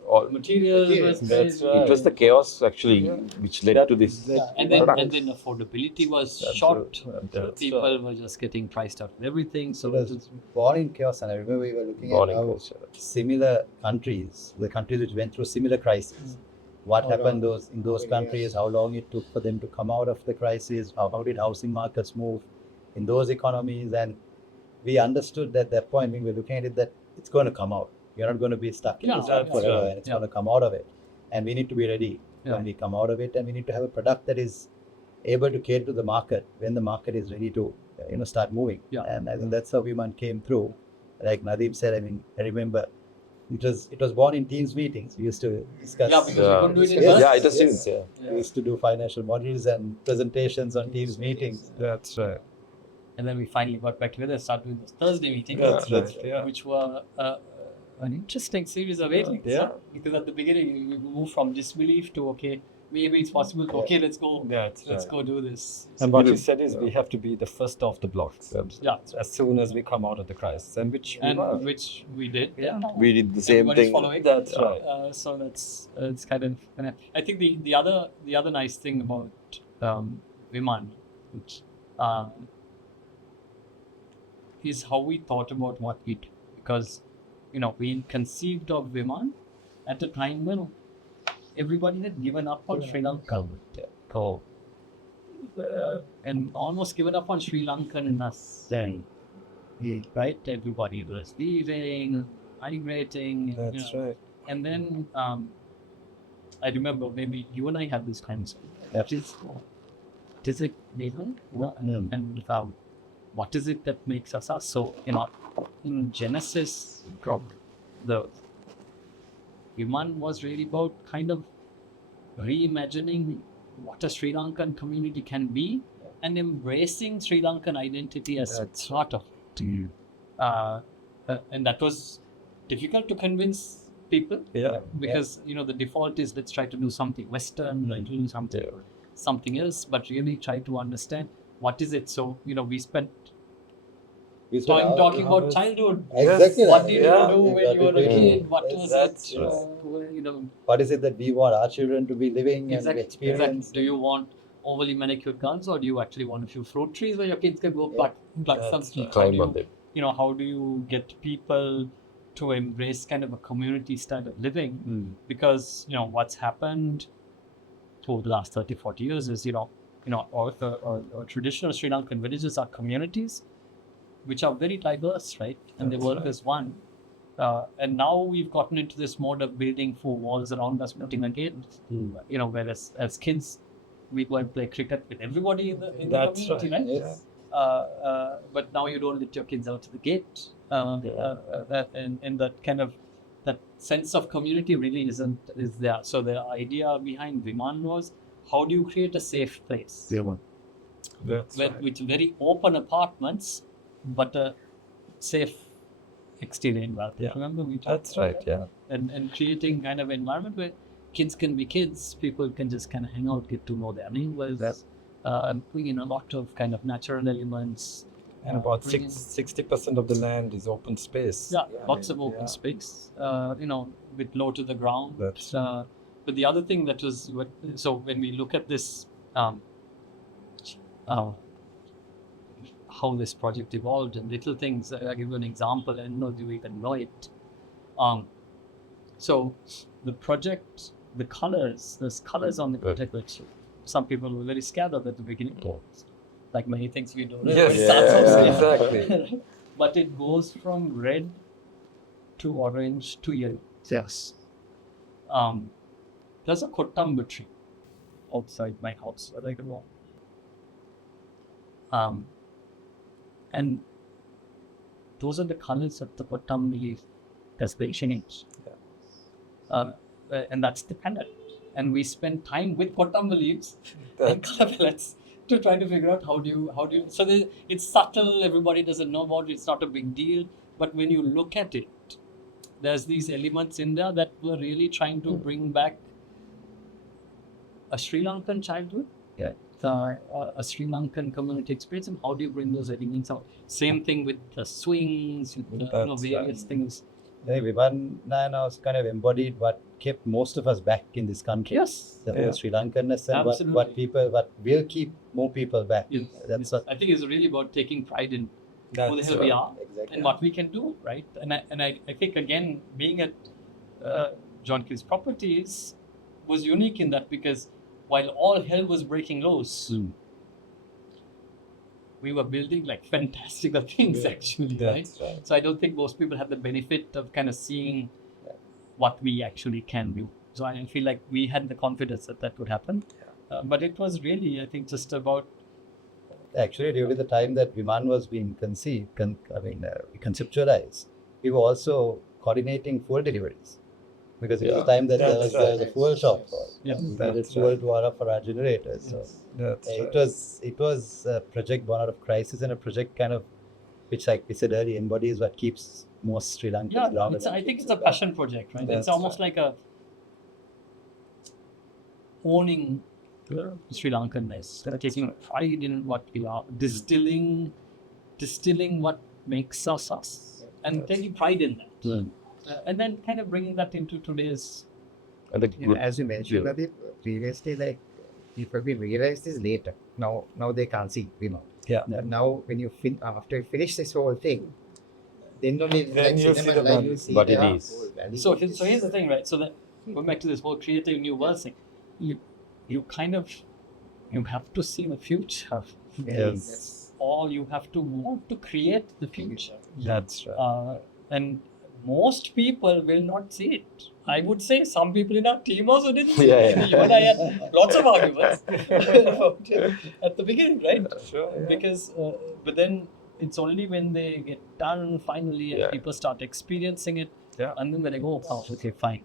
all, materials. Yes, was that's crazy. it was the chaos actually which led to this. And then affordability was shot. That's People were just getting priced out of everything. So It was born in chaos, and I remember we were looking Born at in how chaos, yeah. similar countries, the countries which went through similar crises, what happened in those countries, how long it took for them to come out of the crisis, how did housing markets move in those economies, and we understood at that point when we were looking at it that it's going to come out. You're not going to be stuck in Yeah, this that's forever, right. and it's Yeah. going to come out of it. And we need to be ready Yeah. when we come out of it, and we need to have a product that is able to cater to the market when the market is ready to start moving. Yeah. And I think that's how Viman came through. Like Nadeem said, I mean, I remember it was born in Teams meetings. We used to discuss. Yeah, because we couldn't do it in Yes. person. Yeah, it was Yes. yeah. We used to do financial models and presentations on Teams meetings. That's right. And then we finally got back together and started doing those Thursday meetings, That's right. Yeah. which were an interesting series of meetings. Yeah. Because at the beginning, we moved from disbelief to, okay, maybe it's possible. Okay, let's go. That's Let's right. go do this. And what you said is we have to be the first off the blocks Yeah. as soon as we come out of the crisis, and which we were. And which we did. Yeah. We did the same Everybody's thing. following. That's right. So that's it's kind of. I think the other nice thing about Viman, which is how we thought about what we do, because we conceived of Viman at a time when everybody had given up on Sri Lanka. So, and almost given up on Sri Lankan in us. Then, right? Everybody was leaving, migrating. That's right. And then I remember maybe you and I had this conversation. What is it, Nathan? And what is it that makes us us? So, in Genesis, the Viman was really about kind of reimagining what a Sri Lankan community can be and embracing Sri Lankan identity as That's part of it. And that was difficult to convince people Yeah. because the default is let's try to do something Western, try to do something else, but really try to understand what is it. So we spent time talking about childhood. Exactly. What did Yeah. you do when you were a kid? What was That's it? What is it that we want our children to be living Exactly. and experience? Do you want overly manicured gardens, or do you actually want a few fruit trees where your kids can go pluck some That's trees? right. Climb on them. How do you get people to embrace kind of a community style of living? Because what's happened for the last 30-40 years is or traditional Sri Lankan villages are communities which are very diverse, right? And they work as one. And now we've gotten into this mode of building 4 walls around us, putting a gate. Whereas as kids, we go and play cricket with everybody in the That's community, right? Yes. But now you don't let your kids out to the gate. And that kind of that sense of community really is there. So the idea behind Viman was, how do you create a safe place? That's right. With very open apartments, but a safe exterior environment. Yeah. Remember we talked That's right. Yeah. and creating kind of environment where kids can be kids, people can just kind of hang out, get to know their neighbors, bring in a lot of kind of natural elements. And about bring in- 60% of the land is open space. Yeah, lots of open space, with low to the ground. That's- But the other thing that was, so when we look at this, how this project evolved and little things, I'll give you an example, and you even know it. So the project, there's colors on the project, which some people were very scared of at the beginning. Like many things we do. Yes, it starts off safe. exactly. But it goes from red to orange to yellow. Yes. There's a Kottamba tree outside my house where I can walk. And those are the colors of the Kottamba leaf desperation is. And that's the pendant. And we spend time with Kottamba leaves and color palettes to try to figure out how do you. So it's subtle. Everybody doesn't know about it. It's not a big deal. But when you look at it, there's these elements in there that were really trying to bring back a Sri Lankan childhood. Yeah. A Sri Lankan community experience, and how do you bring those elements out? Same thing with the swings, with the That's various things I think Vimanana was kind of embodied what kept most of us back in this country. Yes. The whole Sri Lankanness and Absolutely. what will keep more people back. That's what I think it's really about taking pride in who the That's hell we are exactly. and what we can do, right? And I think again being at John Keel's properties was unique in that because while all hell was breaking loose, we were building like fantastical things actually, right? That's right. So I don't think most people have the benefit of kind of seeing what we actually can do. So I feel like we had the confidence that that would happen. But it was really, I think, just about Actually, during the time that Viman was being conceptualized, we were also coordinating fuel deliveries. Because it was the time that there was That's a fuel shop. Yeah. We needed That's fuel to all of our generators. So That's it was a project born out of crisis and a project kind of which, like we said earlier, embodies what keeps most Sri Lankans yeah. grounded. I think it's a passion project, right? That's It's almost like a owning Sri Lankanness, taking pride in what we are, distilling what makes us, and taking pride in that, and then kind of bringing that into today's. And the You know, good, as you mentioned, Yeah. Pradeep, previously, like people will realize this later. Now they can't see, you know. Yeah. Now, when you after you finish this whole thing, then only Then like you cinema, see the like value. you see What it the is. whole value. So here's the thing, right? So that going back to this whole creative new world thing, you kind of you have to see the future. Yes. Or you have to want to create the future. That's right. And most people will not see it. I would say some people in our team also didn't see Yeah, it. yeah. You and I had lots of arguments at the beginning, right? Sure. Because, but then it's only when they get done finally and Yeah. people start experiencing it, Yeah. and then they go, oh, okay, fine.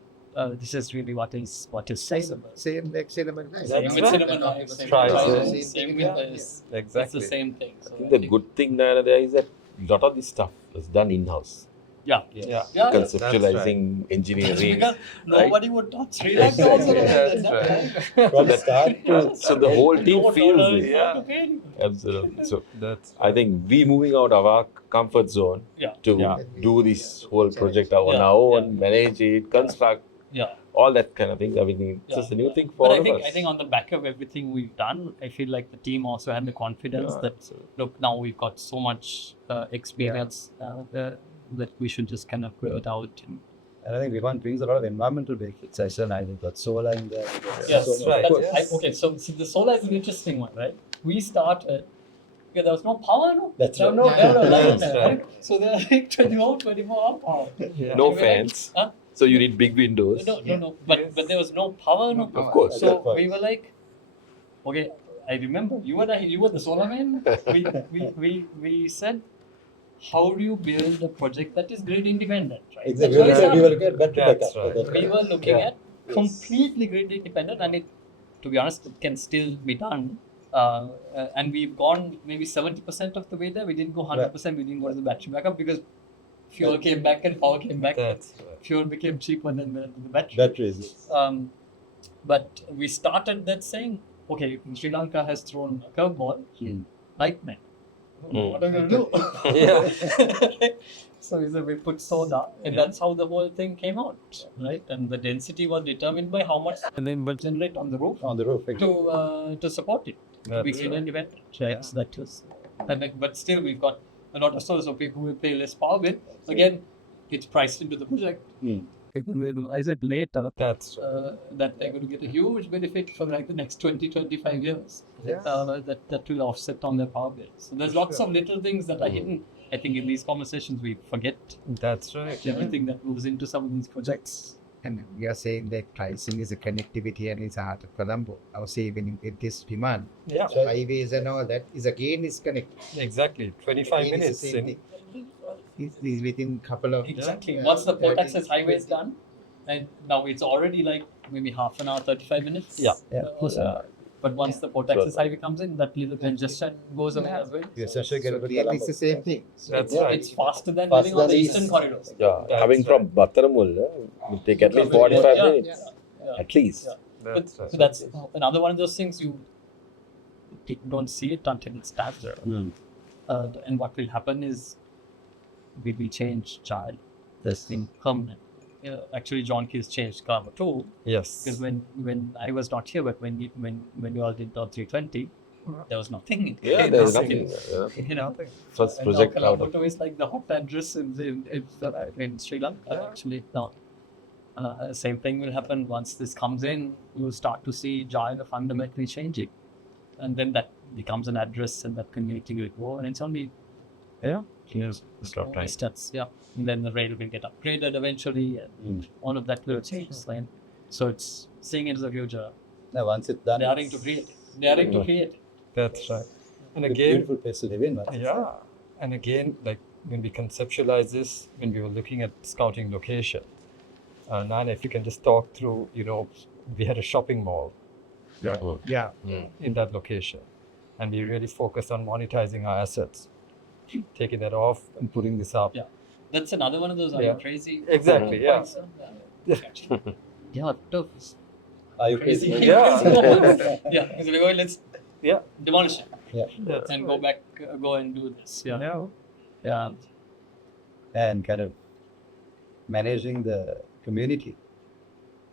This is really what is saying. Same like cinema. Nice. Same That's with right. Cinnamon Lives, same Try with it. Trizos, same with this. Exactly. It's the same thing. So I think the good thing there is that a lot of this stuff is done in-house. Yeah. Yeah. Yeah. Conceptualizing, engineering. Because nobody would touch Sri Lanka also. That's right. From the start to So the whole team No feels dollar it. is not to pay. Absolutely. So That's I think we moving out of our comfort zone Yeah. to Yeah. do this whole project on Yeah. our own, manage it, construct, Yeah. all that kind of thing. I mean, it's just a new thing for But all I of think us. I think on the back of everything we've done, I feel like the team also had the confidence Yeah, that absolutely. look, now we've got so much experience that we should just kind of grow it out. and I think Viman brings a lot of environmental benefits. I said I got solar in there. Yes, so right. much- Yes. Okay, so see, the solar is an interesting one, right? We started because there was no power, no? That's there right. were no light, That's right? So there are like 24-hour power. yeah. No And we're like, fans. huh? So you need big windows. No. But there was no power, no? Of course. So we were like, okay, I remember you were the solar man. We said, how do you build a project that is grid independent, right? Exactly. That's what We we were looking at battery That's backup. right. That's we were looking Yeah. at completely grid independent, and it, to be honest, it can still be done. And we've gone maybe 70% of the way there. We didn't go 100%. We didn't go to the battery backup because fuel came back and power came back. That's right. Fuel became cheaper than the battery. Batteries. But we started that saying, okay, Sri Lanka has thrown a curveball, lightning. What are we going to do? Yeah. So we said we put solar, and that's how the whole thing came out, right? And the density was determined by how much and then will generate on the roof On the roof. to support it. That's We can independent, right? So that was, and like, but still we've got a lot of solar, so people will pay less power bill. Again, it's priced into the project. People will realize it later That's right. that they're going to get a huge benefit for like the next 20-25 years that will offset on their power bill. So there's lots of little things that are hidden. I think in these conversations we forget That's right. everything that moves into some of these projects. And we are saying that pricing is a connectivity and it's a heart of Colombo. I was saying in this demand, Yeah. highways and all that is again is connected. Exactly. 25 Again, minutes it's the same in. thing. It's within couple of Exactly. Yeah. Once the port 30, access highway is done, and now it's already like maybe half an hour, 35 minutes. Yeah. But once the port access highway comes in, that little congestion goes away as well. You essentially get So a bit really it's the same thing. That's Yeah. right. It's faster than Faster living on the than eastern east. corridors. Yeah, That's coming from Battaramulla, will take at least 45 Yeah. minutes. Yeah. At least. Yeah. That's So right. that's another one of those things you don't see it until it starts there. And what will happen is we will change child. this thing permanent. Actually, John Keys changed Carver too, Yes. because when I was not here, but when you all did the 320, there was nothing. Yeah, there's nothing. Yeah. You know, First and now project out of Colombo is like the hot address in Sri Lanka. Actually, now same thing will happen once this comes in. You will start to see Jaya fundamentally changing, and then that becomes an address, and that community will grow, and it's only Here's the stop time. distance. Yeah, and then the rail will get upgraded eventually, and all of that will change. And so it's seeing it as a future. Now, once it's done, Daring to create. Daring to create. That's right. And it's a again, beautiful place to live in. once it's done. yeah. And again, like when we conceptualize this, when we were looking at scouting location, Nana, if you can just talk through, we had a shopping mall Yeah. in that location, and we really focused on monetizing our assets, taking that off and putting this up. Yeah. That's another one of those Yeah. crazy. Exactly, yeah. points, yeah, tough. Are you Crazy. crazy? Yeah. Yeah, because we're going, let's Yeah. demolish it That's and go back, go and do this. Yeah. Yeah. Yeah. And kind of managing the community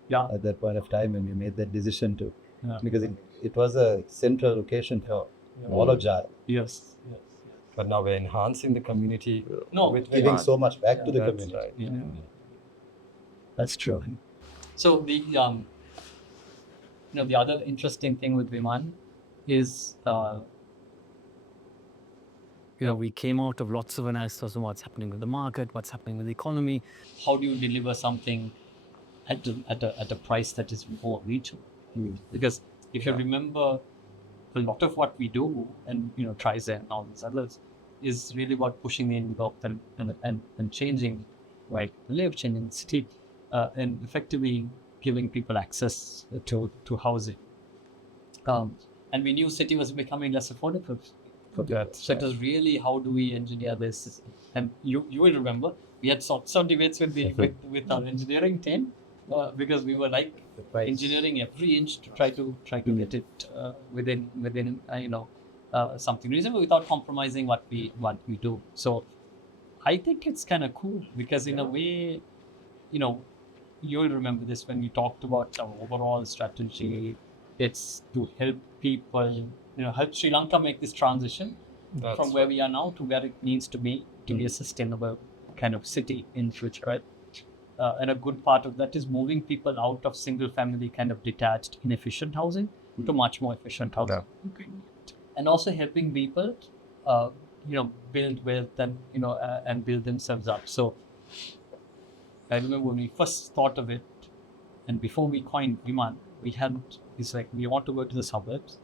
Yeah. at that point of time when we made that decision to, Yeah. because it was a central location for all of Jaya, Yes. But now we're enhancing the community No, with giving demand. so much back to the That's community. right. Yeah. That's true. So the other interesting thing with Viman is we came out of lots of analysis on what's happening with the market, what's happening with the economy. How do you deliver something at a price that is more reachable? Because if you remember, a lot of what we do, and Trizen and all these others, is really about pushing the envelope and changing, right? Live, changing the city, and effectively giving people access to housing. And we knew city was becoming less affordable. That's So it was really, how do we engineer this? And you will remember, we had sorts of debates with our engineering team, because we were like Right. engineering every inch to try to get it within something reasonable without compromising what we do. So I think it's kind of cool, because in a way, you'll remember this when we talked about our overall strategy. It's to help people, help Sri Lanka make this transition That's from where we are now to where it needs to be a sustainable kind of city in future, right? And a good part of that is moving people out of single family kind of detached, inefficient housing to much more efficient housing. And also helping people, build wealth and build themselves up. So I remember when we first thought of it, and before we coined Viman, it's like we want to go to the suburbs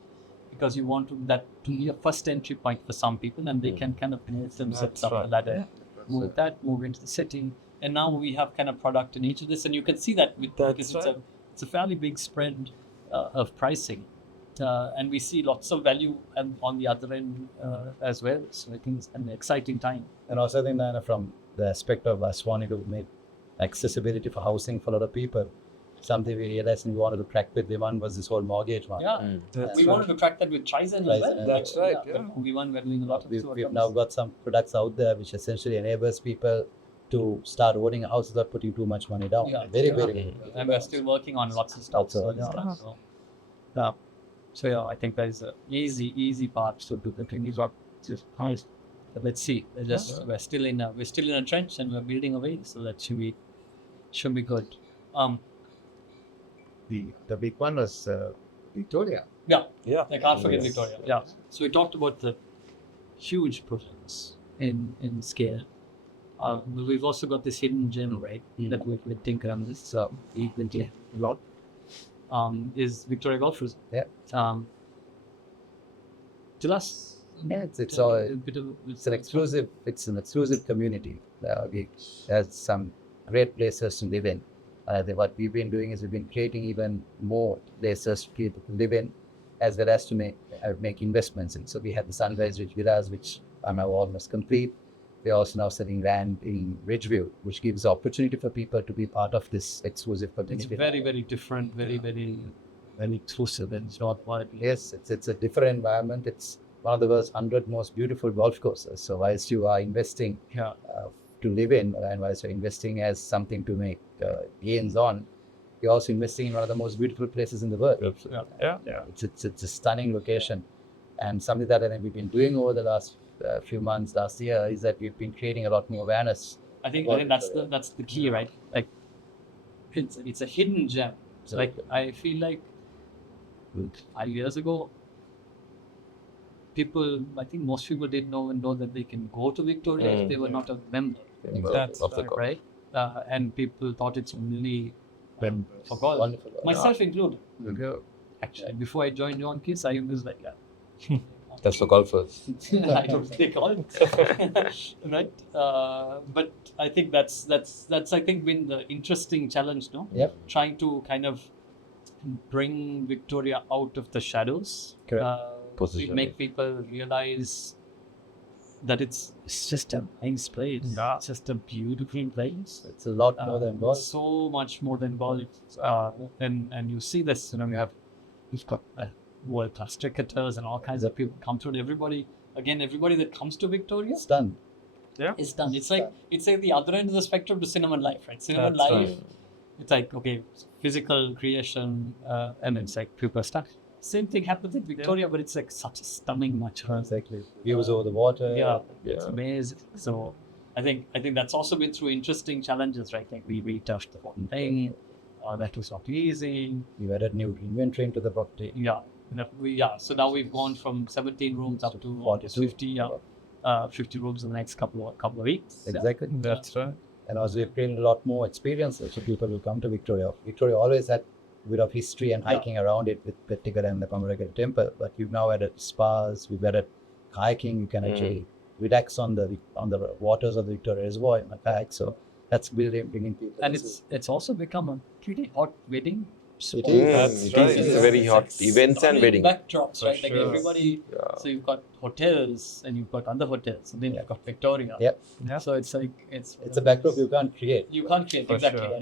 because you want that to be a first entry point for some people, and they can kind of move themselves That's up the right. ladder, move into the city. And now we have kind of product in each of this, and you can see that because right. it's a fairly big spread of pricing, and we see lots of value on the other end as well. So I think it's an exciting time. And also, I think, Diana, from the aspect of us wanting to make accessibility for housing for a lot of people, something we realized and we wanted to crack with Viman was this whole mortgage one. Yeah, That's we right. wanted to track that with Trizen as well. Trizen, That's right, yeah. But Viman, we're doing a lot of We've now got some products out there which essentially enables people to start owning a house without putting too much money down. Yeah. Very, Yeah. very and we're still working on lots of stuff. Also, So, I think that is an easy part to do the thing. But let's see. We're still in a trench, and we're building away. So that should be good. The big one was Victoria. Yeah, Yeah. I can't forget Yes. Victoria. Yeah. So we talked about the huge projects in scale. We've also got this hidden gem, right? That we think on this equally a lot. Is Victoria Golf Resort. Yeah. Tell us. Yeah, it's an an exclusive community. We have some great places to live in. What we've been doing is we've been creating even more places for people to live in, as well as to make investments in. So we had the Sunrise Ridge Villas, which are now almost complete. We're also now selling land in Ridgeview, which gives opportunity for people to be part of this exclusive It's community. very, very different, very exclusive, and it's not what it is. Yes, it's a different environment. It's one of the world's 100 most beautiful golf courses. So whilst you are investing Yeah. to live in, and whilst you're investing as something to make gains on, you're also investing in one of the most beautiful places in the world. Yeah. It's a stunning location, and something that I think we've been doing over the last few months, last year, is that we've been creating a lot more awareness. I think that's the key, right? Like it's a hidden gem. So, Like I feel like 5 years ago, I think most people didn't know that they can go to Victoria if they were not a member, That's of the right. co- right? And people thought it's only for golf, wonderful. myself included. Go. Actually, before I joined John Keys, I was like that. That's for golfers. I don't think all right. But I think that's I think been the interesting challenge, no? Yep. Trying to kind of bring Victoria out of the shadows. Correct. Position. Make people realize that it's just a nice place. Yeah. It's just a beautiful place. It's a lot more than golf. So much more than golf. And you see this, you've got world class cricketers and all kinds of people come through. Everybody that comes to Victoria It's done. is done. It's like the other end of the spectrum to cinema and life, right? Cinema and That's life, right. it's like physical creation, and it's like super stuff. Same thing happens in Victoria, but it's like such a stunning much. Exactly. Views over the water. Yeah, Yeah. it's amazing. So I think that's also been through interesting challenges, right? Like we retouched the whole thing. That was not easy. We've added new inventory into the property. Yeah. So now we've gone from 17 rooms up to 42. 50. 50 rooms in the next couple of weeks. Exactly. That's right. And also we've created a lot more experiences for people who come to Victoria. Victoria always had a bit of history and hiking around it with Pettigar and the Pamaragar temple, but we've now added spas, we've added kayaking. You can actually relax on the waters of the Victoria Reservoir in a kayak. So that's bringing people. And it's also become a pretty hot wedding spot. That's It right. is. It's a very hot events and Stunning wedding. backdrops, For right? Like sure. everybody. Yeah. So you've got hotels and you've got other hotels, and then you've got Victoria. Yep. Yeah. So it's like It's a backdrop you can't create. You can't create For exactly, sure.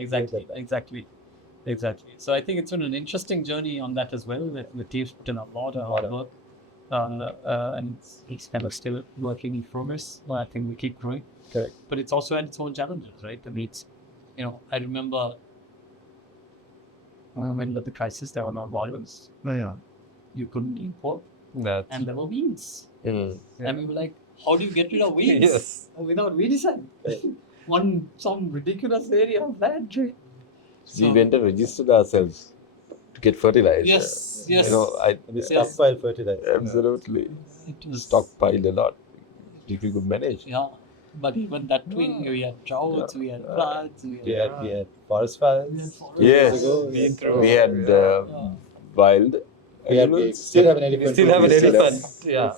exactly. So I think it's been an interesting journey on that as well. The team's put in a lot of hard work, and it's kind of still working in progress. Well, I think we keep growing. Correct. But it's also had its own challenges, right? I mean, I remember when the crisis, there were no volumes. Yeah. You couldn't import, That's and there were weeds. Mm. And we were like, how do you get rid of weeds Yes. without weedicide? Some ridiculous area of land, right? We went and registered ourselves to get fertilizer. Yes. You know, We Yes. stockpile fertilizer. absolutely It was stockpiled a lot if we could manage. Yeah, but even that twin, we had droughts, we had floods, we We had forest fires. Yes, Years ago. we had wild We animals. still have an elephant. We still have an We still have- elephant. Yeah.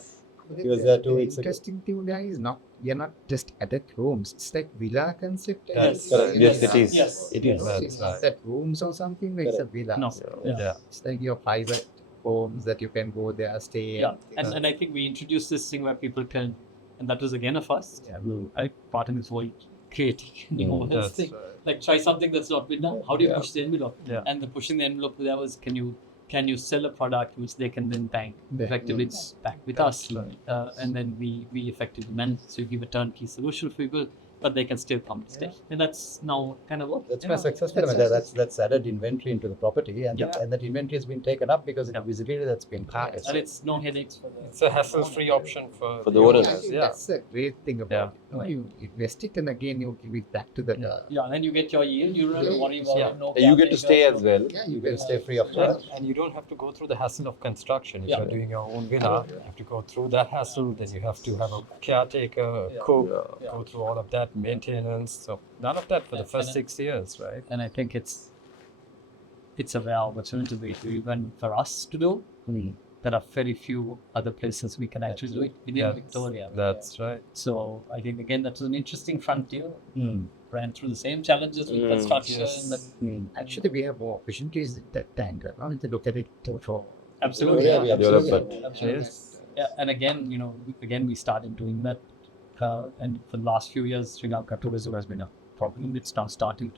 He was there 2 weeks ago. Interesting thing, guys. We are not just added rooms. It's like villa concept. Yes. Correct. Yes, it is. Yes. It is. That's It's right. not rooms or something. It's a villa. No. Yeah. It's like your private homes that you can go there, stay. Yeah, and I think we introduced this thing where people can, and that was again a first. Yeah. I part in this whole creating, this That's thing. right. Like try something that's not been done. How do you Yeah. push the envelope? Yeah. And the pushing the envelope there was, can you sell a product which they can then bank? Yeah. Effectively, it's back with That's us, right. and then we effectively manage. So you give a turnkey solution for people, but they can still come to stay, and that's now kind of what. That's quite successful. I mean, that's added inventory into the property, and, Yeah. and that inventory has been taken up because of the Yeah. visibility that's been created. And it's no headaches for the. It's a hassle-free option For the owners. I think Yeah. that's a great thing about it. You invest it and again you give it back to the. Yeah, and then you get your yield. You don't have to worry about Yeah. no. You get to stay as well. Yeah, You can stay free of charge. And you don't have to go through the hassle of construction. If Yeah. you're doing your own villa, you have to go through that hassle. Then you have to have a caretaker, a cook, Yeah. go through all of that maintenance. So none of that for the Yeah, first and 6 years, right? And I think it's a rare opportunity to even for us to do. There are very few other places we can actually do it in That's- Victoria. That's right. So I think again that was an interesting frontier. Mm. Ran through the same challenges with construction. Yes. and- Actually, we have more opportunities at that time. Now to look at it for. Absolutely. Yeah, we absolutely. Development. Absolutely. Yes. Yeah, and again, we started doing that, and for the last few years, Sri Lanka tourism has been a problem. It's now starting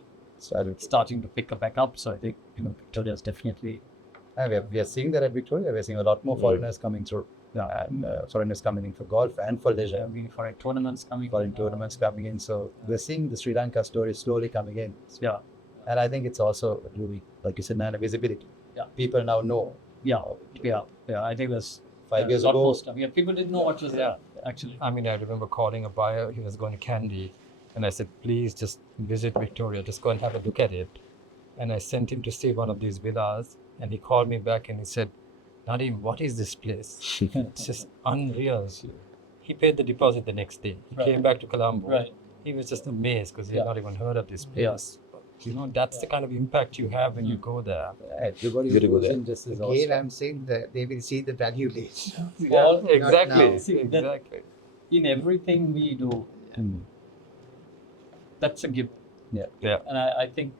to pick up back up. So I think Victoria is definitely And we are seeing that at Victoria. We are seeing a lot more foreigners coming through. And foreigners coming in for golf and for leisure, For tournaments coming. foreign tournaments coming in. So we're seeing the Sri Lanka story slowly coming in. Yeah. And I think it's also really, like you said, man, visibility. Yeah. People now know. Yeah. I think that's 5 years lot ago, more stuff. Yeah, people didn't know what was there actually. I mean, I remember calling a buyer. He was going to Kandy, and I said, "Please just visit Victoria. Just go and have a look at it." And I sent him to see one of these villas, and he called me back and he said, "Nadim, what is this place? It's just unreal." He paid the deposit the next day. He came back to Colombo. Right. He was just amazed because he had not even heard of this place. Yes. You know, that's the kind of impact you have when you go there. everybody Gotta go who's there. in this is Again, also. I'm saying that they will see the value later. All- Exactly. now. See, that- Exactly. in everything we do, that's a gift. Yeah. And I think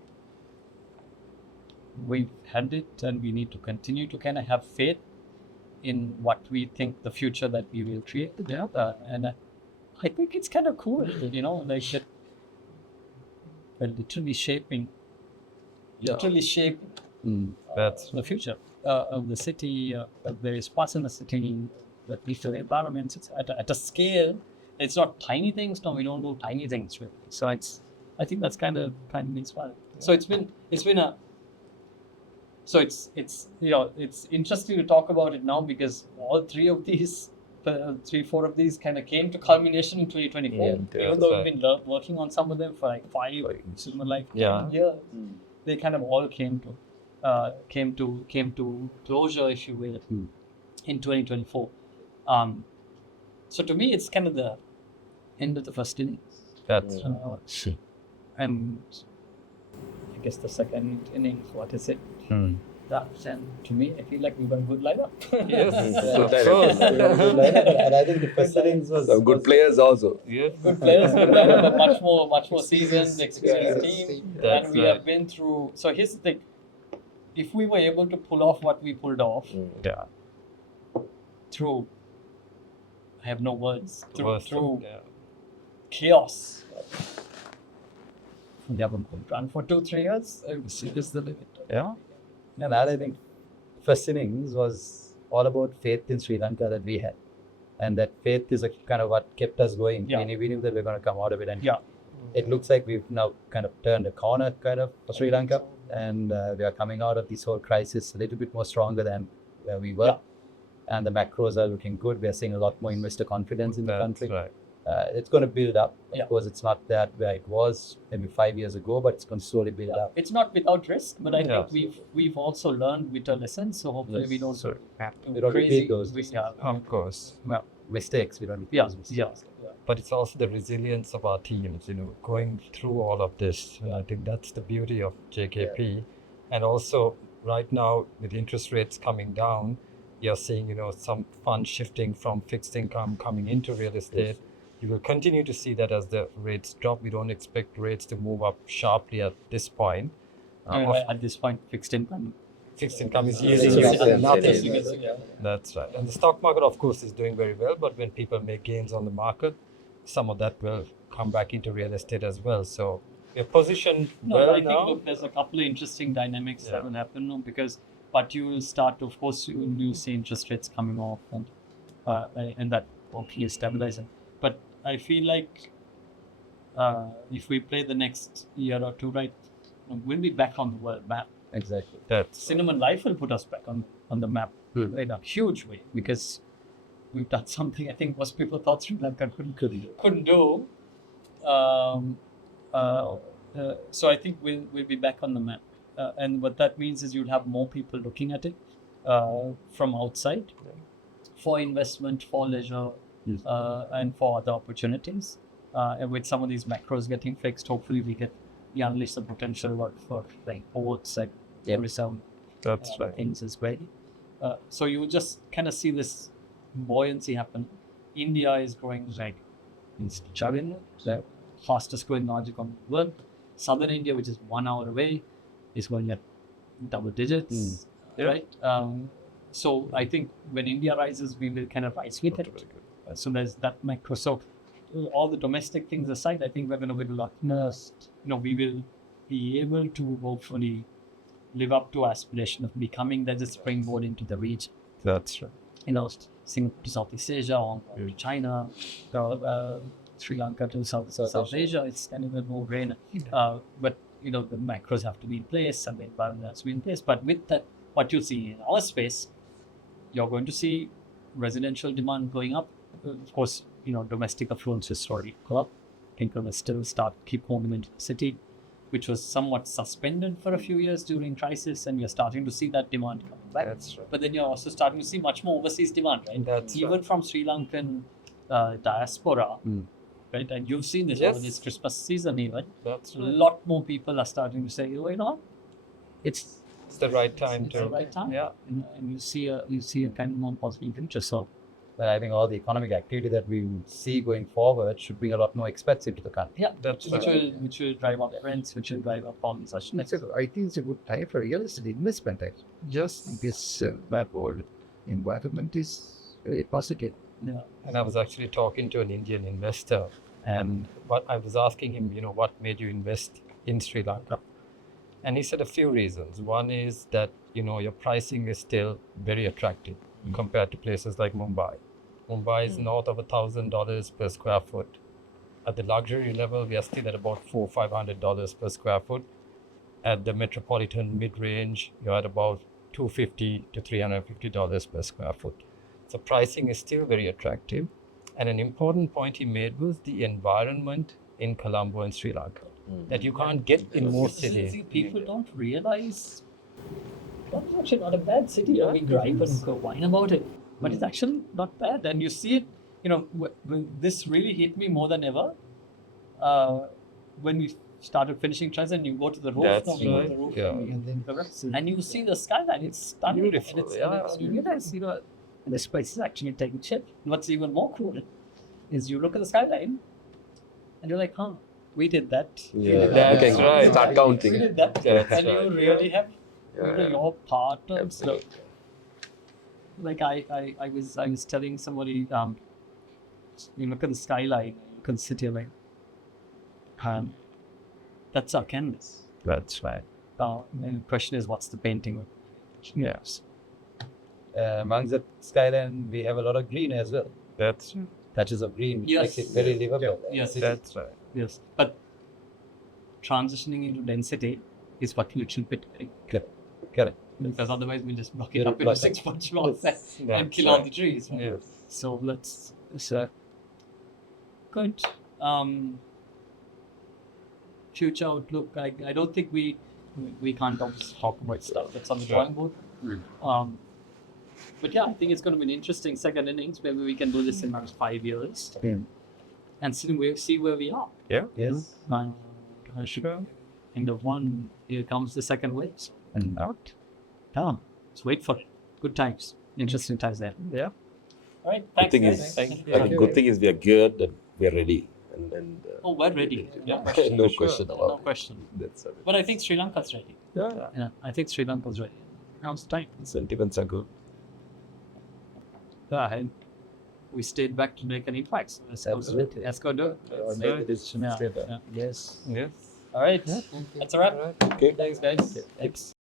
we've had it, and we need to continue to kind of have faith in what we think the future that we will create. Yeah. And I think it's kind of cool, you know, like that we're literally shaping, That's the future of the city, of various parts in the city, the peaceful environments. It's at a scale. It's not tiny things. No, we don't do tiny things really. So I think that's kind of inspiring. So it's been a. So it's it's interesting to talk about it now because all three of these, 4 of these kind of came to culmination in 2024. Yeah, Even that's though right. we've been working on some of them for like 5, like 10 Yeah. years, they kind of all came to closure, if you will, in 2024. So to me, it's kind of the end of the first innings, that's and I guess the second innings. What is it? That's, and to me, I feel like we got a good lineup. yes. So of that- course. And I think the first innings was Some good players also. Yes. Good players, good lineup, but much more seasoned, experienced Yes. team, That's and we right. have been through. So here's the thing: if we were able to pull off what we pulled off Yeah. through, I have no words, Worst through of- yeah. chaos. We haven't run for 2-3 years. Is the limit. Yeah. And that I think first innings was all about faith in Sri Lanka that we had. And that faith is a kind of what kept us going. Yeah. We knew that we're going to come out of it. And Yeah. it looks like we've now kind of turned a corner kind of for Sri Lanka. And we are coming out of this whole crisis a little bit more stronger than where we were. Yeah. And the macros are looking good. We're seeing a lot more investor confidence in the That's country. right. It's going to build up. Yeah. Of course, it's not that where it was maybe 5 years ago, but it's going to slowly build up. It's not without risk, but I Yeah. think we've also learned bitter lessons. So hopefully we don't So, We don't repeat those. Yeah. of course. Mistakes. We don't repeat Yeah. those mistakes. Yeah. But it's also the resilience of our teams, you know, going through all of this. And I think that's the beauty of JKP. And also, right now, with interest rates coming down, you're seeing, you know, some funds shifting from fixed income coming into real estate. You will continue to see that as the rates drop. We don't expect rates to move up sharply at this point. At this point, fixed income. Fixed income is Yes, yielding yes, you yes, nothing. yes. That's right. And the stock market, of course, is doing very well. But when people make gains on the market, some of that will come back into real estate as well. So we're positioned No, well I think now. look, there's a couple of interesting dynamics Yeah. that will happen because, but you will start, of course, you see interest rates coming off and that hopefully is stabilizing. But I feel like if we play the next year or two right, we'll be back on the world map. Exactly. That's Cinnamon Life will put us back on the map in a huge way because we've done something I think most people thought Sri Lanka couldn't do. So I think we'll be back on the map, and what that means is you'll have more people looking at it from outside for investment, for leisure, and for other opportunities. And with some of these macros getting fixed, hopefully we unleash the potential for like ports, like tourism, that's right. things as well. So you will just kind of see this buoyancy happen. India is growing like it's chugging, the fastest growing logic on the world. Southern India, which is 1 hour away, is going at double digits, right? So I think when India rises, we will kind of rise with it. So there's that macro. So all the domestic things aside, I think we're going to be lucky. We will be able to hopefully live up to aspiration of becoming the springboard into the region. That's right. Singapore to Southeast Asia, Hong Kong to China, Sri Lanka to South Asia. It's kind of a no-brainer. But you know, the macros have to be in place and the environment has to be in place. But with that, what you see in our space, you're going to see residential demand going up. Of course, you know, domestic affluence is already go up. Income will still keep moving into the city, which was somewhat suspended for a few years during crisis, and you're starting to see that demand coming back. That's right. But then you're also starting to see much more overseas demand, right? That's Even right. from Sri Lankan diaspora, right? And you've seen this over Yes. this Christmas season even. That's A right. lot more people are starting to say, oh, you know, it's It's the right time it's to. the right time. Yeah. And you see a kind of more positive future. So But I think all the economic activity that we see going forward should bring a lot more expats into the country. yeah, That's which right. will drive up rents, which will drive up all such things. I think it's a good time for real estate investment. Actually. Just. This backward environment is very positive. Yeah. And I was actually talking to an Indian investor, and what I was asking him, you know, what made you invest in Sri Lanka? And he said a few reasons. One is that, you know, your pricing is still very attractive compared to places like Mumbai. Mumbai is north of $1,000 per square foot. At the luxury level, we are still at about $400-500 per square foot. At the metropolitan mid-range, you're at about $250 to $350 per square foot. So pricing is still very attractive. And an important point he made was the environment in Colombo and Sri Lanka that you can't get in most cities. See, people don't realize that's actually not a bad city. We gripe and go whine about it, but it's actually not bad. And you see it, you know, this really hit me more than ever when we started finishing trends and you go to the roof. That's you go to right. the roof Yeah. and you see the skyline. It's stunning. Beautiful, And yeah. it's, you realize, you know, this place is actually taking shape. And what's even more cool is you look at the skyline and you're like, huh, we did that. Yeah. That's Okay, right. Start We counting. did that. That's and right. you really have you know, Yeah. your part of Absolutely. like I was telling somebody, you look at the skyline, you can sit here like, that's our canvas. That's right. And the question is, what's the painting? Yes. Amongst the skyline, we have a lot of green as well. That's Touches of green, which Yes. makes it very livable. Yes, that's right. yes. But transitioning into density is what we should be doing. Correct. Because otherwise we'll just block it You'll up into block 6 it. bunch blocks and That's kill all right. the trees. Right? Yes. So let's good. Future outlook. I don't think we can't obviously talk about stuff that's on the drawing board. But yeah, I think it's going to be an interesting second innings. Maybe we can do this in about 5 years and see where we are. Yes. And end of one, here comes the second wave. And Out. Come. Let's wait for it. Good times. Interesting times there. Yeah. All right. Good Thanks. thing guys. is, Thank you. good thing is we are geared and we are ready. And Oh, we're ready. no Sure. question No about question. it. That's it. But I think Sri Lanka's ready. Yeah. Yeah, I think Sri Lanka's ready. Now's the time. Sentiments are good. Yeah, and we stayed back to make an impact. So Absolutely. Let's go do it. or make the decision Yeah, straight. yeah. Yes. Yes. All right. That's a wrap. Okay. Thanks, guys. Thanks.